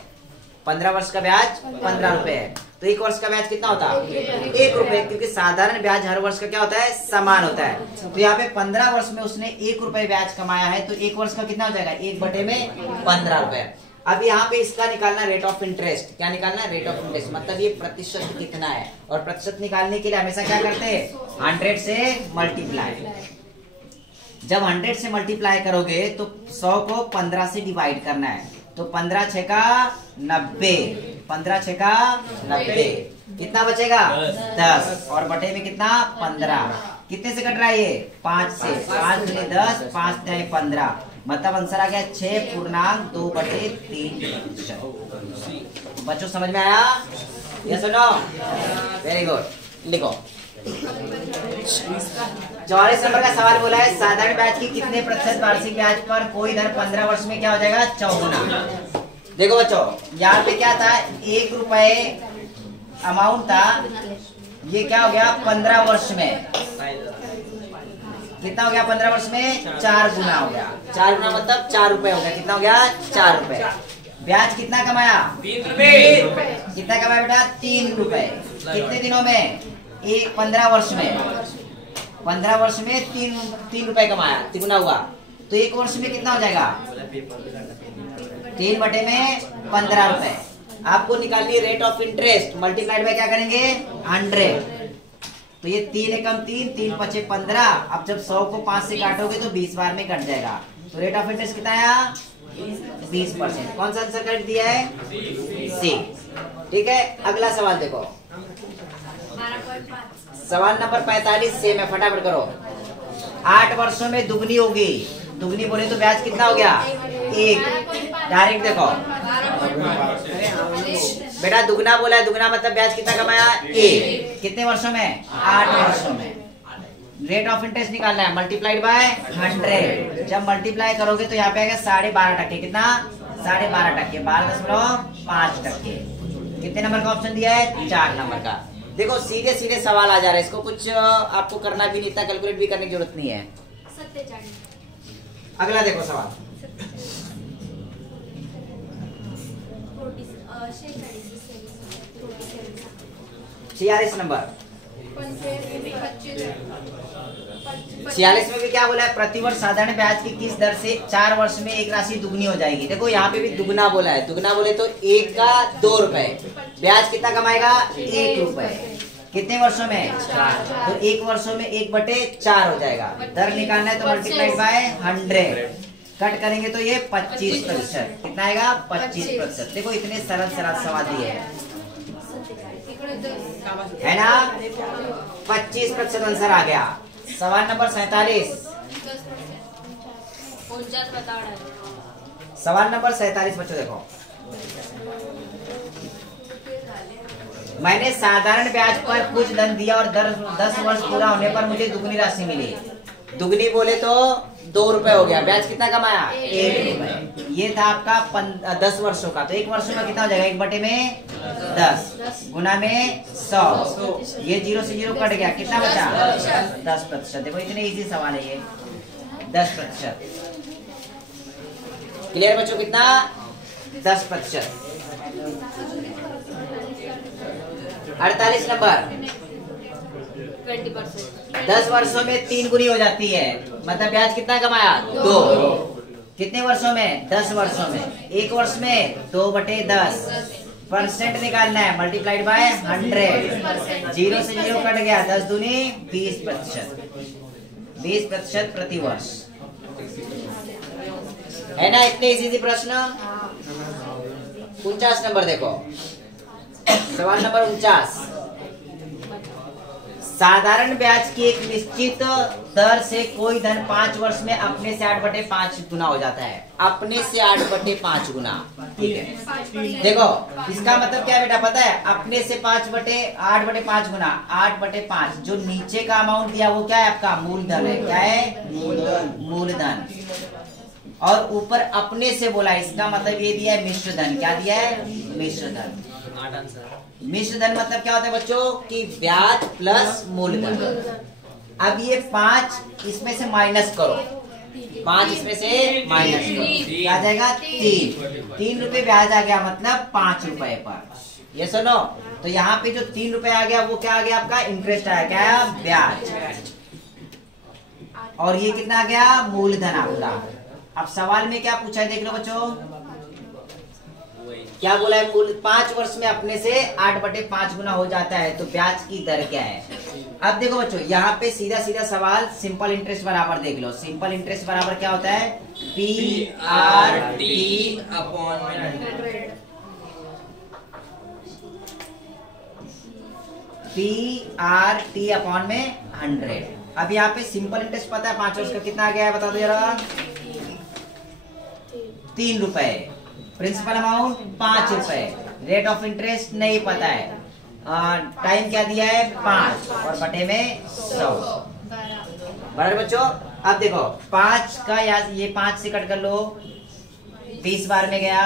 15 वर्ष का ब्याज 15 रुपए है, तो 1 वर्ष का ब्याज कितना होता है, 1 रुपए, क्योंकि साधारण ब्याज हर वर्ष का क्या होता है, समान होता है। तो यहाँ पे 15 वर्ष में उसने 1 रुपए ब्याज कमाया है, तो 1 वर्ष का कितना हो जाएगा, 1/15 रुपए। अब यहाँ पे इसका निकालना रेट ऑफ इंटरेस्ट। क्या निकालना है, रेट ऑफ इंटरेस्ट, मतलब ये प्रतिशत कितना है। और प्रतिशत निकालने के लिए हमेशा क्या करते हैं, 100 से मल्टीप्लाई। जब 100 से मल्टीप्लाई करोगे तो 100 को 15 से डिवाइड करना है, तो 15 6 का 90, 15 6 का 90, कितना बचेगा 10, और बटे में कितना 15। कितने से कट रहा है ये, 5 से, 5 दूनी 10, 5 दूनी 15, मतलब आंसर आ गया 6.2/3। बच्चों समझ में आया, ये सुनो, वेरी गुड। लिखो 44 नंबर का सवाल बोला है, साधारण ब्याज की कितने प्रतिशत वार्षिक ब्याज पर कोई दर 15 वर्ष में क्या हो जाएगा, 4 देखो बच्चों यहाँ पे क्या था, 1 रुपए अमाउंट था, ये क्या हो गया 15 वर्ष में कितना हो गया, 15 वर्ष में 4 गुना हो गया। 4 गुना मतलब 4 रुपए हो गया। कितना हो गया, 4 रुपए। ब्याज कितना कमाया, 3 रुपए। कितना कमाया बेटा, 3 रुपए। कितने दिनों में, 15 वर्ष में, 15 वर्ष में 3 रुपए कमाया, तिगुना हुआ। तो 1 वर्ष में कितना हो जाएगा, 3/15 रुपए। आपको निकालनी rate of interest, multiplied by क्या करेंगे, 100। तो ये 3 एकम 3, 3 पचे 15। अब जब 100 को 5 से काटोगे तो 20 बार में कट जाएगा। तो रेट ऑफ इंटरेस्ट कितना आया, 20%। कौन सा आंसर करेक्ट दिया है, सी। ठीक है, अगला सवाल देखो, सवाल नंबर 45 से मैं फटाफट करो। 8 वर्षों में दुगनी होगी, दुगनी बोले तो ब्याज कितना हो गया, 1। डायरेक्ट देखो बेटा, दुगना बोला है, दुगना मतलब ब्याज कितना कमाया, 1। कितने वर्षों में, 8 वर्षों में। रेट ऑफ इंटरेस्ट निकालना है, मल्टीप्लाइड बाय 100। जब मल्टीप्लाई करोगे तो यहाँ पे आएगा 12.5%। कितना, 12.5%, 12.5%। कितने नंबर का ऑप्शन दिया है, 4 नंबर का। देखो सीधे सीधे सवाल आ जा रहा है, इसको कुछ आपको करना भी नहीं था, कैलकुलेट भी करने की जरूरत नहीं है। अगला देखो सवाल 46 नंबर। 46 में भी क्या बोला है, प्रतिवर्ष साधारण ब्याज की किस दर से 4 वर्ष में एक राशि दुगनी हो जाएगी। देखो यहाँ पे भी दुगना बोला है, दुगना बोले तो 1 का 2 रुपए, ब्याज कितना कमाएगा, 1 रुपए। कितने वर्षों में, 4। तो 1 वर्षों में 1/4 हो जाएगा। दर निकालना है तो मल्टीप्लाइड बाय 100, कट करेंगे तो ये 25%। कितना आएगा, 25%। देखो इतने सरल सरल सवाल दिए हैं, है ना। 25% आंसर आ गया। सवाल नंबर 47। 49 बता रहा है। सवाल नंबर 47 बच्चों देखो, मैंने साधारण ब्याज पर कुछ धन दिया और 10 वर्ष पूरा होने पर मुझे दुगनी राशि मिली। दुगनी बोले तो 2 रुपए हो गया। ब्याज कितना कमाया? 1 रुपए। ये था आपका 10 वर्षों का। तो 1 वर्ष में कितना हो जाएगा? 1 बटे में 10 गुना में 100। ये 0 से 0 कट गया, कितना बचा? 10%। देखो इतने इजी सवाल है ये, 10%। क्लियर बच्चों? कितना? 10%। 48 नंबर, 20%। 10 वर्षों में 3 गुनी हो जाती है। मतलब ब्याज कितना कमाया? 2। कितने वर्षों में? 10 वर्षों में। 1 वर्ष में 2 बटे 10। परसेंट निकालना है, मल्टीप्लाइड बाय 100। 0 से 0 कट गया, 10 दूनी 20%। 20% प्रति वर्ष है ना? इतने इजी प्रश्न। 49 नंबर देखो, सवाल नंबर 49। साधारण ब्याज की एक निश्चित दर से कोई धन 5 वर्ष में अपने से 8/5 गुना हो जाता है। अपने से 8/5 गुना, ठीक है। देखो इसका मतलब क्या है बेटा, पता है? अपने से 8/5 गुना 8/5। जो नीचे का अमाउंट दिया वो क्या है? आपका मूलधन है। क्या है? मूलधन। और ऊपर अपने से बोला, इसका मतलब ये दिया है मिश्र धन। क्या दिया है? मिश्र धन। मिश्र धन मतलब क्या होता है बच्चों? कि ब्याज प्लस मूलधन। अब ये 5 इसमें से माइनस करो, 5 इसमें से माइनस करो, क्या आ जाएगा? 3 रुपए ब्याज आ गया, मतलब 5 रुपए पर। ये सुनो, तो यहाँ पे जो 3 रुपए आ गया वो क्या आ गया? आपका इंटरेस्ट आया। क्या? ब्याज। और ये कितना आ गया? मूलधन आपका। अब सवाल में क्या पूछा है देख लो बच्चों, क्या बोला है? 5 वर्ष में अपने से 8/5 गुना हो जाता है, तो ब्याज की दर क्या है? अब देखो बच्चों, यहाँ पे सीधा सीधा सवाल सिंपल इंटरेस्ट बराबर देख लो। सिंपल इंटरेस्ट बराबर क्या होता है? PRT upon 100। PRT अपॉन में 100। अब यहाँ पे सिंपल इंटरेस्ट पता है 5 वर्ष का कितना आ गया है? बता दो जरा। 3 रुपए। प्रिंसिपल अमाउंट 5 रुपए। रेट ऑफ इंटरेस्ट नहीं पता है। टाइम क्या दिया है? 5 और बटे में 100। बराबर बच्चों? अब देखो 5 का ये 5 से कट कर लो, 20 बार में गया।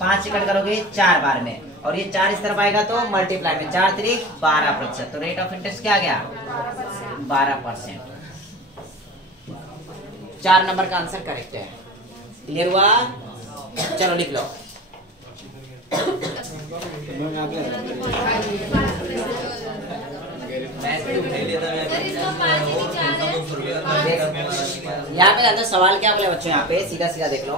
5 से कट करोगे 4 बार में, और ये 4 इस तरफ आएगा तो मल्टीप्लाई में 4 3 12%। तो रेट ऑफ इंटरेस्ट क्या आ गया? 12%। 4 नंबर का आंसर करेक्ट है। क्लियर हुआ? चलो लिख लो। यहाँ पे अंदर सवाल क्या बोले बच्चों? यहाँ पे सीधा सीधा देख लो।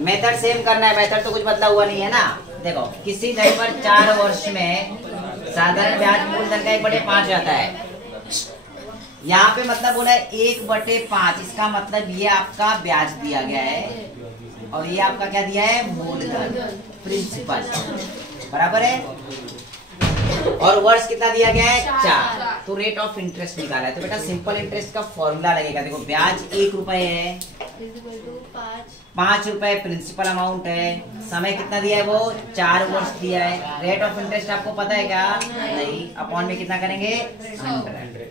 मेथड सेम करना है। मेथड तो कुछ बदला हुआ नहीं है ना। देखो किसी धन पर 4 वर्ष में साधारण ब्याज मूलधन का 1/5 जाता है। यहाँ पे मतलब बोला है 1/5। इसका मतलब ये आपका ब्याज दिया गया है और ये आपका क्या दिया है? मूलधन, प्रिंसिपल। बराबर है। और वर्ष कितना दिया गया है? 4। तो रेट ऑफ इंटरेस्ट निकाला है। तो बेटा सिंपल इंटरेस्ट का फॉर्मूला लगेगा। देखो ब्याज 1 रुपए है, 5 रुपए प्रिंसिपल अमाउंट है, समय कितना दिया है? वो 4 वर्ष दिया है। रेट ऑफ इंटरेस्ट आपको पता है क्या? नहीं। अपॉन में कितना करेंगे? 100।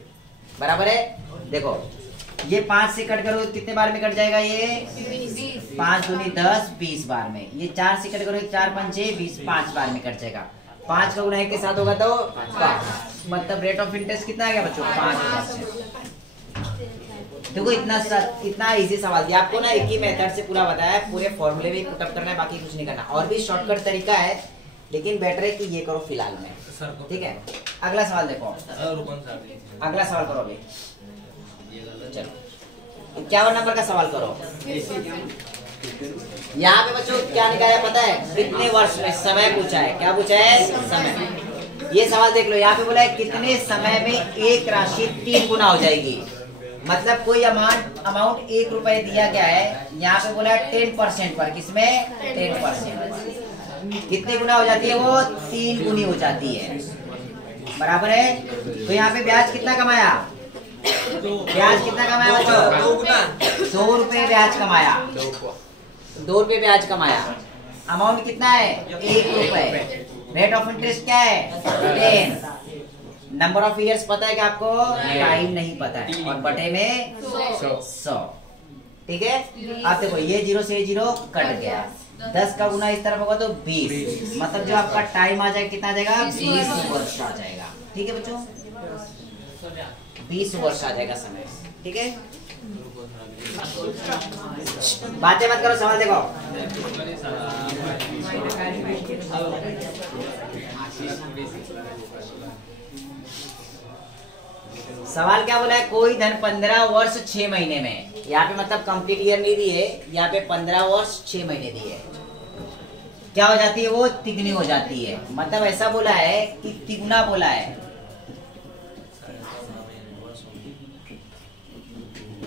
बराबर है। देखो ये 5 से कट करो कितने बार में कट जाएगा? ये 5 दूनी 10 20 बार में। ये 4 से कट करो 4 पंचे 20 5 बार में कट जाएगा। 5 का गुना 1 के साथ होगा तो 5। मतलब रेट ऑफ इंटरेस्ट कितना आ गया बच्चों? 5%। देखो इतना इजी सवाल दिया आपको ना। एक ही मेथड से पूरा बताया है। पूरे फॉर्मूले में पुटअप करना है, बाकी कुछ नहीं करना। और भी शॉर्टकट तरीका है, लेकिन बेटर है कि ये करो फिलहाल में। ठीक है। अगला सवाल देखो। अगला सवाल करो अभी। चलो 51 नंबर का सवाल करो। यहाँ पे बच्चों क्या निकाला पता है? कितने वर्ष में? समय पूछा है। क्या पूछा है? समय। ये सवाल देख लो। यहाँ पे बोला है कितने समय में एक राशि 3 गुना हो जाएगी। मतलब कोई अमाउंट 1 रुपए दिया गया है, यहाँ पे बोला है 10% पर। किसमें? 10%। कितने गुना हो जाती है? वो 3 गुनी हो जाती है। बराबर है। तो यहाँ पे ब्याज कितना कमाया, ब्याज कितना कमाया बच्चों, 100 रुपए ब्याज कमाया, 2 रुपए ब्याज कमाया। अमाउंट कितना है, 1 रुपए। रेट ऑफ इंटरेस्ट क्या है, 10। नंबर ऑफ ईयर्स पता है कि आपको, टाइम नहीं पता है, और बटे में 100। ठीक है। अब देखो ये 0 से 0 कट गया, 10 का गुना इस तरफ होगा तो 20, मतलब जो आपका टाइम आ जाएगा कितना आ जाएगा, 20 वर्ष आ जाएगा। ठीक है बच्चों, 20 वर्ष आ जाएगा समय। ठीक है, बातें मत करो, सवाल देखो। सवाल क्या बोला है, कोई धन 15 वर्ष 6 महीने में, यहाँ पे मतलब कंप्लीट ईयर नहीं दी है, यहाँ पे 15 वर्ष 6 महीने दी है, क्या हो जाती है, वो तिगुनी हो जाती है। मतलब ऐसा बोला है कि तिगुना बोला है।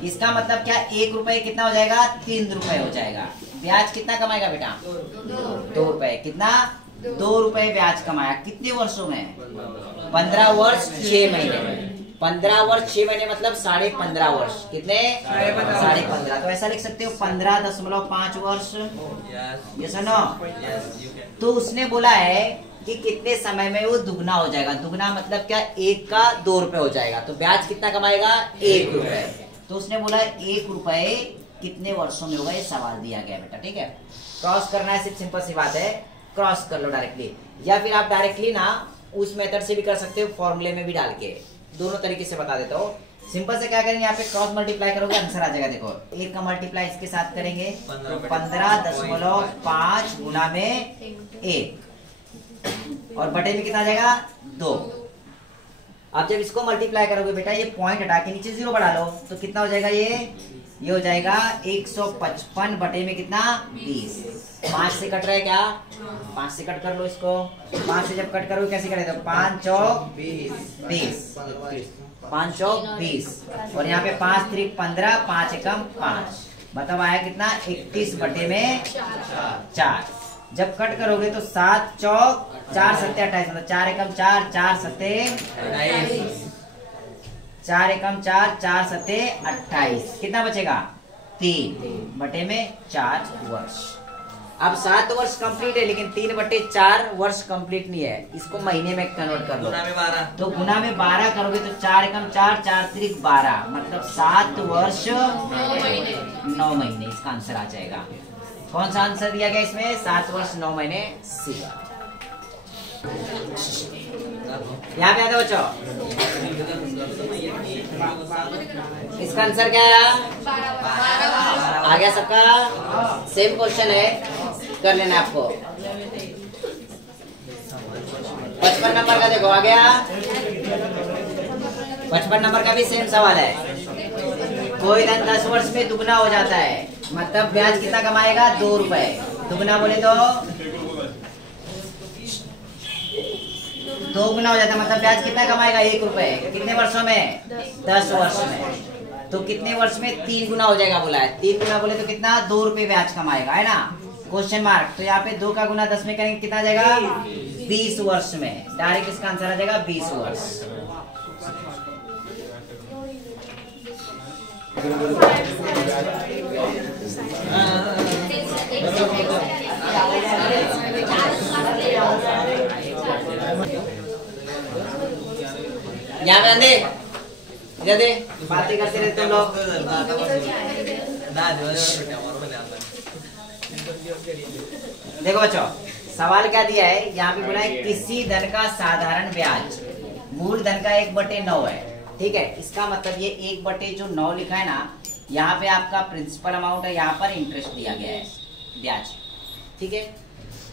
इसका मतलब क्या, 1 रुपए कितना हो जाएगा, 3 रुपए हो जाएगा। ब्याज कितना कमाएगा बेटा, 2 रुपए। कितना, 2 रुपए ब्याज कमाया। कितने वर्षों में, 15 वर्ष 6 महीने में। 15 वर्ष 6 महीने मतलब 15.5 वर्ष। कितने, 15.5। तो ऐसा लिख सकते हो 15.5 वर्ष। Yes no. तो उसने बोला है कि कितने समय में वो दुगना हो जाएगा। दुगना मतलब क्या, 1 का 2 रुपए हो जाएगा। तो ब्याज कितना कमाएगा, 1 रुपए। तो उसने बोला 1 रुपए कितने वर्षों में होगा, ये सवाल दिया गया बेटा। ठीक है, क्रॉस करना है, सिर्फ सिंपल सी बात है, क्रॉस कर लो डायरेक्टली, या फिर आप डायरेक्टली ना उस मेथड से भी कर सकते हो, फॉर्मूले में भी डाल के। दोनों तरीके से बता देता हूँ। सिंपल से क्या करेंगे, यहाँ पे क्रॉस मल्टीप्लाई करोगे आंसर आ जाएगा। देखो 1 का मल्टीप्लाई इसके साथ करेंगे, 15.5 गुना में 1, और बटे में कितना आ जाएगा, 2। आप जब इसको मल्टीप्लाई करोगे बेटा, ये पॉइंट हटा के नीचे 0 बढ़ा लो, तो कितना हो जाएगा, ये हो जाएगा 155 बटे में कितना, 20। 5 से कट रहा है क्या, 5 से कट कर लो इसको। 5 से जब कट करोगे कैसे करें, तो 5 चौक 20, 5 चौक 20, और यहाँ पे 5 3 15, 5 एकम 5, मतलब आया कितना, 31 बटे में 4। जब कट करोगे तो 7 चौक 4 7 28, मतलब 4 एकम 4, 4 7 4 एकम 4, 4 7 28। कितना बचेगा, 3 बटे में 4 वर्ष। अब 7 वर्ष कंप्लीट है, लेकिन 3/4 वर्ष कंप्लीट नहीं है, इसको महीने में कन्वर्ट कर लो। तो गुना में 12 करोगे तो 4 एकम 4, 4 3 12, मतलब 7 वर्ष 9 महीने इसका आंसर आ जाएगा। कौन सा आंसर दिया गया इसमें, 7 वर्ष 9 महीने, सी। यहाँ पे आते बच्चों, इसका आंसर क्या है, आ गया सबका। सेम क्वेश्चन है, कर लेना आपको। 55 नंबर का देखो, आ गया। 55 नंबर का भी सेम सवाल है। कोई धन 10 वर्ष में दुगना हो जाता है, मतलब ब्याज कितना कमाएगा, 2 रुपए। दुगना बोले तो 2 गुना हो जाता है, मतलब ब्याज कितना कमाएगा, 1 रुपए। कितने वर्षों में, 10 वर्ष में। तो कितने वर्ष में 3 गुना हो जाएगा बोला है। 3 गुना बोले तो कितना, 2 रुपए ब्याज कमाएगा, है ना, क्वेश्चन मार्क। तो यहाँ पे 2 का गुना 10 में करेंगे, कितना आ जाएगा, 20 वर्ष में। डायरेक्ट इसका आंसर आ जाएगा 20 वर्ष। यहाँ पे आंदे, इधर दे, बातें करते रहते तुम लोग। देखो बच्चों, सवाल क्या दिया है, यहाँ पे बोला है किसी धन का साधारण ब्याज मूल धन का 1/9 है। ठीक है, इसका मतलब ये 1/9 लिखा है ना, यहाँ पे आपका प्रिंसिपल अमाउंट है, यहाँ पर इंटरेस्ट दिया गया है, ब्याज। ठीक है,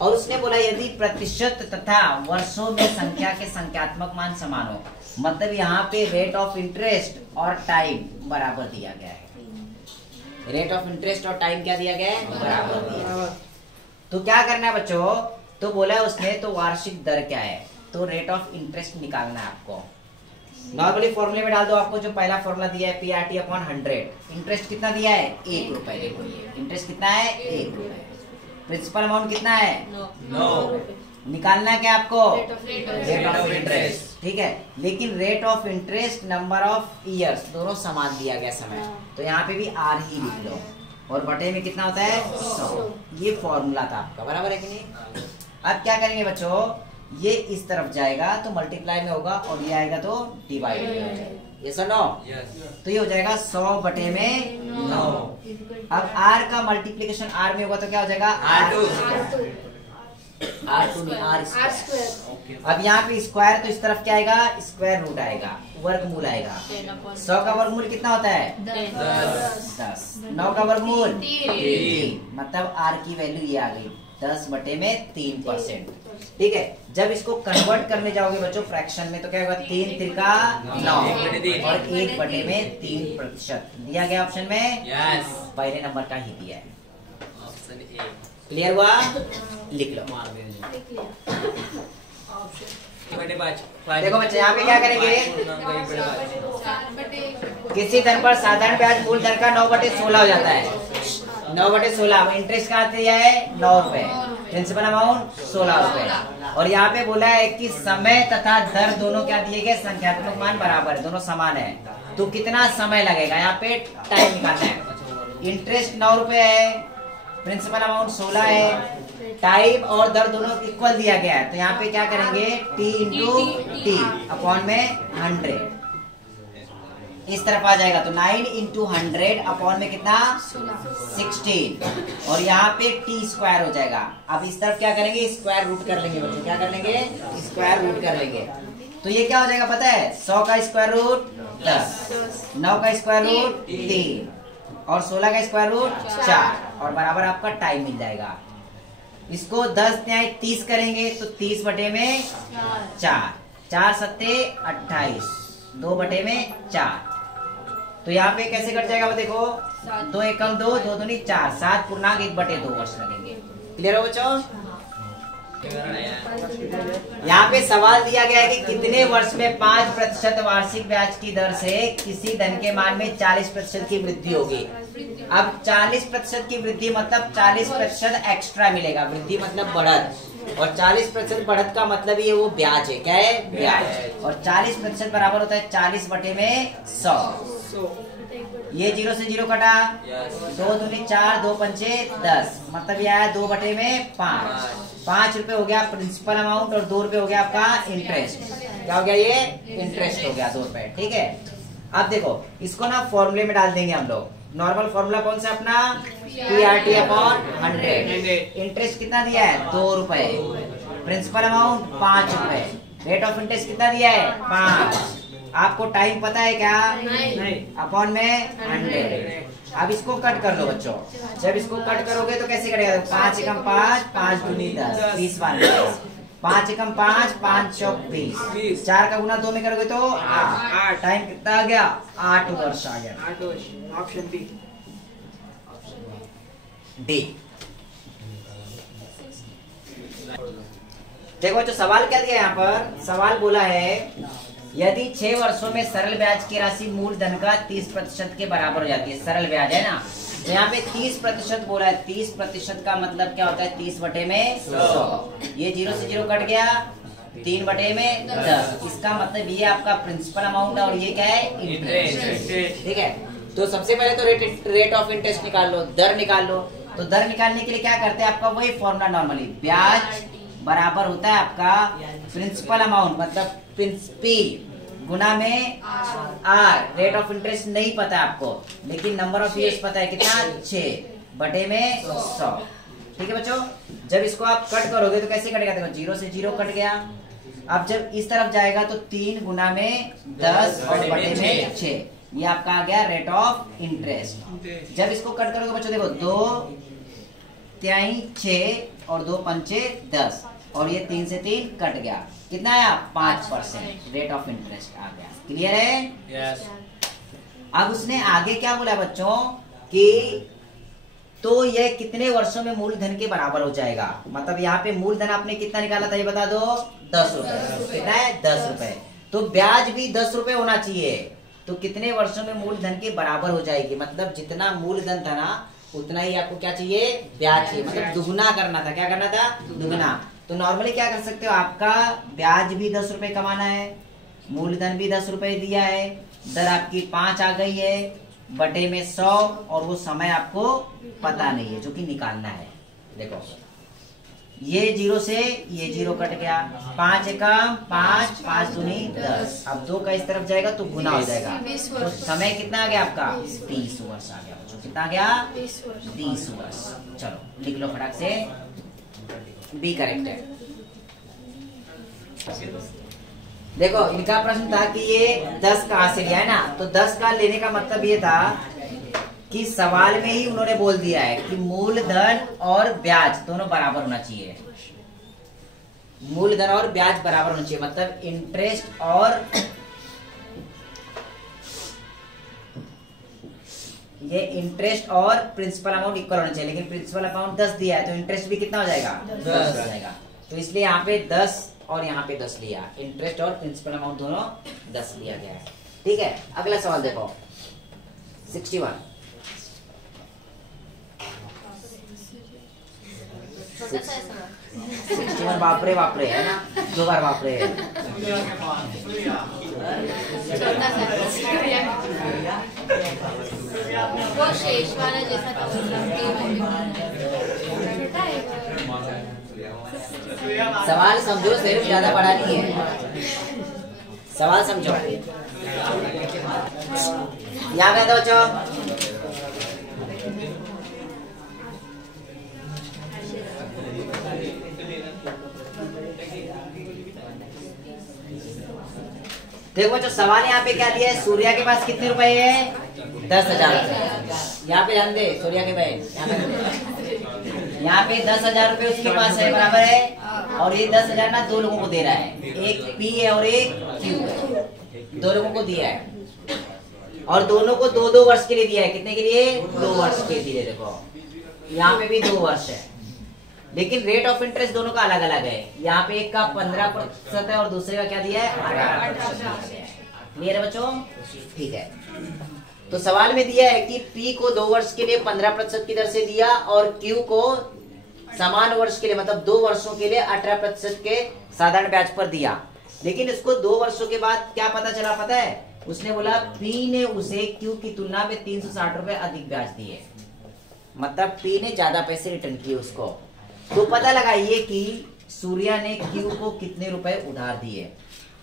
और उसने बोला यदि प्रतिशत तथा वर्षों में संख्या के संख्यात्मक मान समान हो, मतलब यहाँ पे रेट ऑफ इंटरेस्ट और टाइम बराबर दिया गया है। रेट ऑफ इंटरेस्ट और टाइम क्या दिया गया है, बराबर दिया है। तो क्या करना है बच्चों, तो बोला है उसने, तो वार्षिक दर क्या है, तो रेट ऑफ इंटरेस्ट निकालना है आपको। नॉर्मली फॉर्मूले में डाल दो, आपको जो पहला फॉर्मूला दिया है PRT/100। इंटरेस्ट कितना दिया है, 1 रुपए। देखो ये इंटरेस्ट कितना है, 1 रुपए। प्रिंसिपल अमाउंट कितना है, 9। निकालना क्या आपको? रेट ऑफ इंटरेस्ट, ठीक है। लेकिन rate of interest, number of years दोनों समान दिया गया समय, तो यहाँ पे भी आर ही लिख लो और बटे में कितना होता है 100। ये फॉर्मूला था आपका, बराबर है कि नहीं? अब क्या करेंगे बच्चों, ये इस तरफ जाएगा तो मल्टीप्लाई में होगा और ये आएगा तो डिवाइड में हो जाएगा। ये सर 9, तो ये हो जाएगा 100 बटे में 9। अब r का मल्टीप्लिकेशन r में होगा तो क्या हो जाएगा? R2 नहीं, R स्क्वायर। अब यहाँ पे स्क्वायर तो इस तरफ क्या आएगा? स्क्वायर रूट आएगा, वर्गमूल आएगा। 100 का वर्गमूल कितना होता है? 10। 9 का वर्गमूल 3, मतलब r की वैल्यू ये आ गई 10 बटे में 3%। ठीक है। जब इसको कन्वर्ट करने जाओगे बच्चों फ्रैक्शन में तो क्या होगा? 3 तिरका 9 और 1 बटे में 3% दिया गया ऑप्शन में। यस, पहले नंबर का ही दिया है। ऑप्शन ए क्लियर हुआ? लिख लो। देखो बच्चे यहाँ पे क्या करेंगे, किसी धन पर साधारण ब्याज मूल धन का 9/16 हो जाता है। 9/16 इंटरेस्ट का दिया है 9 रुपए, प्रिंसिपल अमाउंट 16 रुपए। और यहाँ पे बोला है कि समय तथा दर दोनों क्या दिए गए? संख्यात्मक मान बराबर है, दोनों समान है। तो कितना समय लगेगा? यहाँ पे टाइम निकालना है। इंटरेस्ट 9 रुपए है, प्रिंसिपल अमाउंट 16 है, टाइम और दर दोनों इक्वल दिया गया है। तो यहाँ पे क्या करेंगे? t इंटू टी अपॉन में 100 इस तरफ आ जाएगा। तो 9 इंटू 100 अपॉन में कितना? 16 और यहाँ पे t स्क्वायर हो जाएगा। अब इस तरफ क्या करेंगे? स्क्वायर रूट कर लेंगे बच्चों। क्या कर लेंगे? स्क्वायर रूट कर लेंगे। तो ये क्या हो जाएगा पता है? 100 का स्क्वायर रूट 10, 9 का स्क्वायर रूट 3 और 16 का स्क्वायर रूट 4 और बराबर आपका टाइम मिल जाएगा। इसको 10 न्याय 30 करेंगे तो 30 बटे में 4, 4 सत्ते 28, 2 बटे में 4। तो यहाँ पे कैसे कट जाएगा वो देखो, 2 एकम 2, 2 दूनी 4, 7 पूर्णांक 1/2 वर्ष लगेंगे। क्लियर हो बच्चों? यहाँ पे सवाल दिया गया है कि कितने वर्ष में 5% वार्षिक ब्याज की दर से किसी धन के मान में 40% की वृद्धि होगी। अब 40% की वृद्धि मतलब 40% एक्स्ट्रा मिलेगा। वृद्धि मतलब बढ़त और 40% बढ़त का मतलब ये वो ब्याज है। क्या है? ब्याज। और 40% बराबर होता है 40 बटे में 100। ये 0 से 0 कटा, 2 दूनी 4, 2 पंचे 10, मतलब ये आया 2 बटे में 5। 5 रुपए हो गया प्रिंसिपल अमाउंट और 2 रुपए हो गया आपका इंटरेस्ट। क्या हो गया? ये इंटरेस्ट हो गया 2 रुपए। ठीक है। अब देखो इसको ना फॉर्मूले में डाल देंगे हम लोग। नॉर्मल फॉर्मूला कौन सा अपना? PRT upon 100। इंटरेस्ट कितना दिया है? 2 रुपए, प्रिंसिपल अमाउंट 5 रुपए, रेट ऑफ इंटरेस्ट कितना दिया है? 5। आपको टाइम पता है क्या? नहीं। अपॉन में 100। अब इसको कट कर दो बच्चों। जब इसको कट करोगे तो कैसे कटेगा? 5 एकम 5, 5 दूनी 10, 30 बार 5 एकम 5, 5 चौक 20, 4 का गुना 2 में करोगे तो 8। टाइम कितना आ गया? 8 वर्ष आ गया। Option D. देखो बच्चों सवाल क्या दिया यहाँ पर? सवाल बोला है यदि 6 वर्षों में सरल ब्याज की राशि मूल धन का 30% के बराबर हो जाती है। सरल ब्याज है ना, तो यहाँ पे 30% बोला है। 30% का मतलब क्या होता है? 30 बटे में 100। ये 0 से 0 कट गया, 3 बटे में 10। इसका मतलब ये आपका प्रिंसिपल अमाउंट है और ये क्या है? इंटरेस्ट। ठीक है। तो सबसे पहले तो रेट ऑफ इंटरेस्ट निकाल लो, दर निकाल लो। तो दर निकालने के लिए क्या करते हैं? आपका वही फॉर्मूला नॉर्मली, ब्याज बराबर होता है आपका प्रिंसिपल अमाउंट मतलब प्रिंसिपी गुना में आर। रेट ऑफ इंटरेस्ट नहीं पता है आपको, लेकिन नंबर ऑफ ईयर्स पता है कितना? 6 बटे में 100। ठीक है बच्चों। जब इसको आप कट करोगे तो कैसे कटेगा? देखो 0 से 0 कट गया। अब जब इस तरफ जाएगा तो 3 गुना में 10 और बटे में 6, ये आपका आ गया रेट ऑफ इंटरेस्ट। जब इसको कट करोगे बच्चों देखो 2 तिहाई 6 और 2 पंचे 10 और ये 3 से 3 कट गया। कितना आया? 5% रेट ऑफ इंटरेस्ट आ गया। क्लियर है? यस। अब उसने आगे क्या बोला बच्चों कि तो ये कितने वर्षों में मूलधन के बराबर हो जाएगा। मतलब यहाँ पे मूलधन आपने कितना निकाला था ये बता दो? 10 रुपए। कितना है? 10 रुपए। तो ब्याज भी 10 रुपए होना चाहिए। तो कितने वर्षों में मूलधन के बराबर हो जाएगी? मतलब जितना मूलधन था ना उतना ही आपको क्या चाहिए? ब्याज चाहिए। मतलब दुगुना करना था। क्या करना था? दुगुना। तो नॉर्मली क्या कर सकते हो, आपका ब्याज भी 10 रुपए कमाना है, मूलधन भी 10 रुपए दिया है, दर आपकी 5 आ गई है, बटे में 100, और वो समय आपको पता नहीं है जो कि निकालना है। देखो ये 0 से ये 0 कट गया, 5 एकम 5, 5 दूनी 10, अब 2 का इस तरफ जाएगा तो गुना हो जाएगा, तो समय कितना आ गया आपका 30 वर्ष आ गया बच्चों। कितना आ गया 30 वर्ष। चलो लिख लो फटाक से, बी करेक्ट है। देखो इनका प्रश्न था कि ये 10 कहाँ से लिया है ना, तो 10 का लेने का मतलब ये था कि सवाल में ही उन्होंने बोल दिया है कि मूलधन और ब्याज दोनों बराबर होना चाहिए, मूलधन और ब्याज बराबर होना चाहिए, मतलब इंटरेस्ट और ये इंटरेस्ट और प्रिंसिपल अमाउंट इक्वल होना चाहिए, लेकिन प्रिंसिपल अमाउंट 10 दिया है तो इंटरेस्ट भी कितना हो जाएगा 10 हो जाएगा, तो इसलिए यहाँ पे 10 और यहाँ पे 10 लिया, इंटरेस्ट और प्रिंसिपल अमाउंट दोनों 10 लिया गया है। ठीक है, अगला सवाल देखो 61। छोटा सा है सवाल। 61 बापरे बापरे है ना, 2 बार बापरे है। छोटा सा वो शेष वाला जैसा था, छोटा है। सवाल समझो, सिर्फ ज्यादा बड़ा नहीं है, सवाल समझो। यहाँ पे बच्चों देखो जो सवाल यहाँ पे क्या दिया है, सूर्या के पास कितने रुपए है 10,000 रुपए। यहाँ पे ध्यान दे, सूर्या के भाई यहाँ पे 10,000 रुपए उसके पास है, बराबर है, और ये 10,000 ना 2 लोगों को दे रहा है, एक पी है और एक क्यू है, 2 लोगों को दिया है, और दोनों को 2-2 वर्ष के लिए दिया है। कितने के लिए 2 वर्ष के लिए। देखो यहाँ पे भी 2 वर्ष है, लेकिन रेट ऑफ इंटरेस्ट दोनों का अलग अलग है, यहाँ पे एक का 15% है और दूसरे का क्या दिया है 18%। क्लियर है बच्चों? ठीक है, तो सवाल में दिया है कि P को 2 वर्ष के लिए 15% की दर से दिया और Q को समान वर्ष के लिए मतलब 2 वर्षों के लिए 18% के साधारण ब्याज पर दिया, लेकिन इसको 2 वर्षों के बाद क्या पता चला, पता है? उसने बोला P ने उसे Q की तुलना में 360 रुपए अधिक ब्याज दिए, मतलब P ने ज्यादा पैसे रिटर्न किए उसको। तो पता लगाइए कि सूर्या ने Q को कितने रुपए उधार दिए।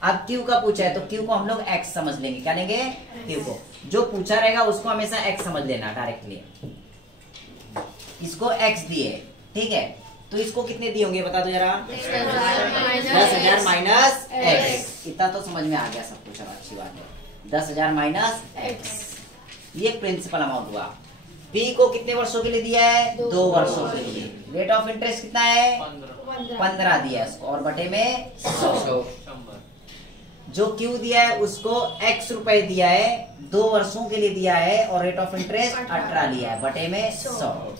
अब Q का पूछा है तो Q को हम लोग X समझ लेंगे। क्या लेंगे? Q को। जो पूछा रहेगा उसको हमेशा X समझ लेना डायरेक्टली। इसको X दिए, ठीक है, तो इसको कितने दिए होंगे बता दो जरा। 10,000 माइनस X। इतना तो समझ में आ गया सब कुछ, अच्छी बात है। 10,000 माइनस X, ये प्रिंसिपल अमाउंट हुआ। P को कितने वर्षों के लिए दिया है? 2 वर्षों के लिए। रेट ऑफ इंटरेस्ट कितना है? 15 दिया है उसको, और बटे में 100। जो Q दिया है उसको X रुपए दिया है, 2 वर्षों के लिए दिया है, और रेट ऑफ इंटरेस्ट 18 लिया है, बटे में 100।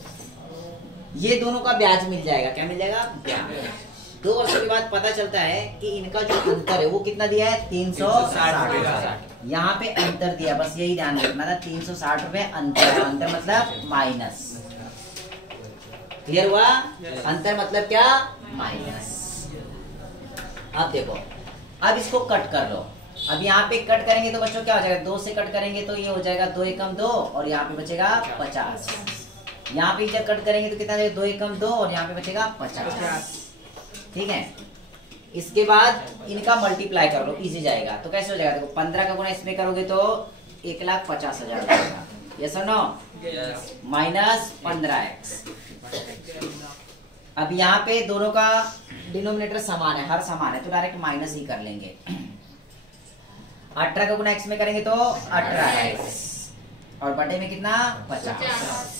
ये दोनों का ब्याज मिल जाएगा। क्या मिल जाएगा? ब्याज। 2 वर्षों के बाद पता चलता है कि इनका जो अंतर है वो कितना दिया है? 360। यहाँ पे अंतर दिया, बस यही ध्यान रखना था, 360 रुपए अंतर। अंतर मतलब माइनस। क्लियर हुआ? अंतर मतलब क्या? माइनस। अब देखो, अब इसको कट कर लो। अब यहाँ पे कट करेंगे तो बच्चों क्या हो जाएगा? 2 से कट करेंगे तो ये हो जाएगा 2 एकम 2, और यहाँ पे बचेगा 50। यहाँ पे जब कट करेंगे तो कितना जाएगा? 2 एकम 2, और यहाँ पे बचेगा 50। ठीक है, इसके बाद इनका मल्टीप्लाई कर लो, इजी जाएगा। तो कैसे हो जाएगा? देखो 15 का गुणा इसमें करोगे तो 1,50,000 जाएगा। यस और नो? Minus 15x। अब यहाँ पे दोनों का डिनोमिनेटर समान है, हर समान है, तो डायरेक्ट माइनस ही कर लेंगे। 18 का गुणा x में करेंगे तो 18x, और बटे में कितना? 50,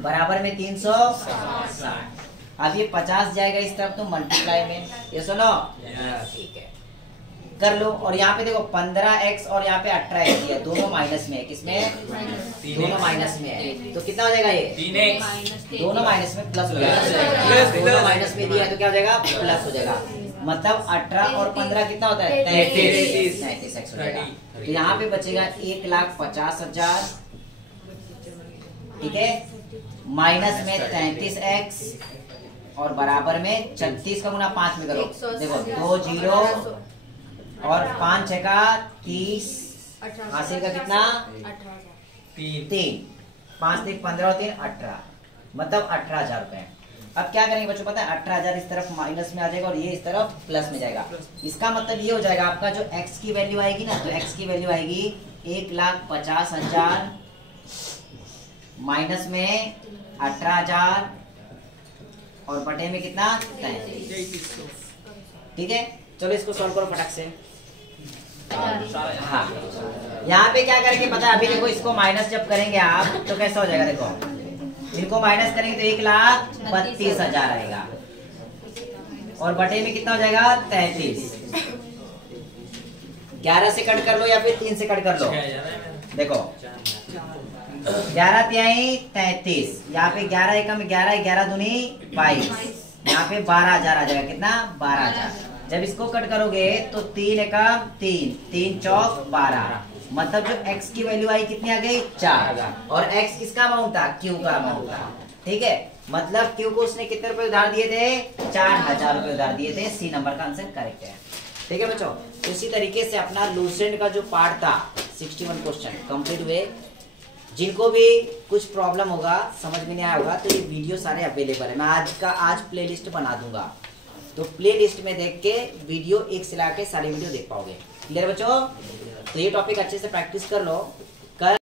बराबर में 360। अब ये 50 जाएगा इस तरफ तो मल्टीप्लाई में। ये सुनो, ठीक है, कर लो। और यहाँ पे देखो 15x और यहाँ पे 18x दिया, दोनों माइनस में है। किसमें? दोनों माइनस में है, तो कितना हो जाएगा? ये 3x। दोनों माइनस में प्लस हो जाएगा। दोनों माइनस में दिया है तो क्या हो जाएगा? प्लस हो जाएगा। मतलब 18 और 15 कितना होता है? 33x हो जाएगा। तो यहाँ पे बचेगा 1,50,000, ठीक है, माइनस में 33x, और बराबर में 36 का गुना 5 में करो। 180, देखो 2 जीरो और 5 6 का 30, 18,000 हासिल का कितना 18,000 3, 5 3 15 और 3 18, मतलब 18,000 रुपए। अब क्या करेंगे बच्चों, पता है 18,000 इस तरफ माइनस में आ जाएगा और ये इस तरफ प्लस में जाएगा। इसका मतलब ये हो जाएगा आपका जो x की वैल्यू आएगी ना, तो x की वैल्यू आएगी 1,50,000 माइनस में 18,000 और बटे में कितना 33। ठीक है, चलो इसको सॉल्व करो फटाक से। हाँ, यहाँ पे क्या करेंगे पता है, अभी देखो इसको माइनस जब करेंगे आप तो कैसा हो जाएगा, देखो इनको माइनस करेंगे तो 1,32,000 आएगा और बटे में कितना हो जाएगा 33। 11 से कट कर लो या फिर 3 से कट कर लो। देखो 11 तिहाई 33, यहाँ पे 11 एकम 11, 11 दूनी 22, यहाँ पे 12,000 आ जाएगा। कितना 12,000। जब इसको कट करोगे तो 3 एकम 3, 3 चौक 12, मतलब जो x की वैल्यू आई कितनी आ गई 4, और x किसका अमाउंट था q का अमाउंट था। ठीक है, मतलब q को उसने कितने रुपए उधार दिए थे 4,000 रुपए उधार दिए थे। सी नंबर का आंसर करेक्ट है। ठीक है बच्चों, उसी तरीके से अपना लूसेंट का जो पार्ट था 61 क्वेश्चन कंप्लीट हुए। जिनको भी कुछ प्रॉब्लम होगा, समझ में नहीं आया होगा, तो ये वीडियो सारे अवेलेबल है। मैं आज प्लेलिस्ट बना दूंगा, तो प्लेलिस्ट में देख के वीडियो एक से लाके सारी वीडियो देख पाओगे। क्लियर बच्चों? तो ये टॉपिक अच्छे से प्रैक्टिस कर लो।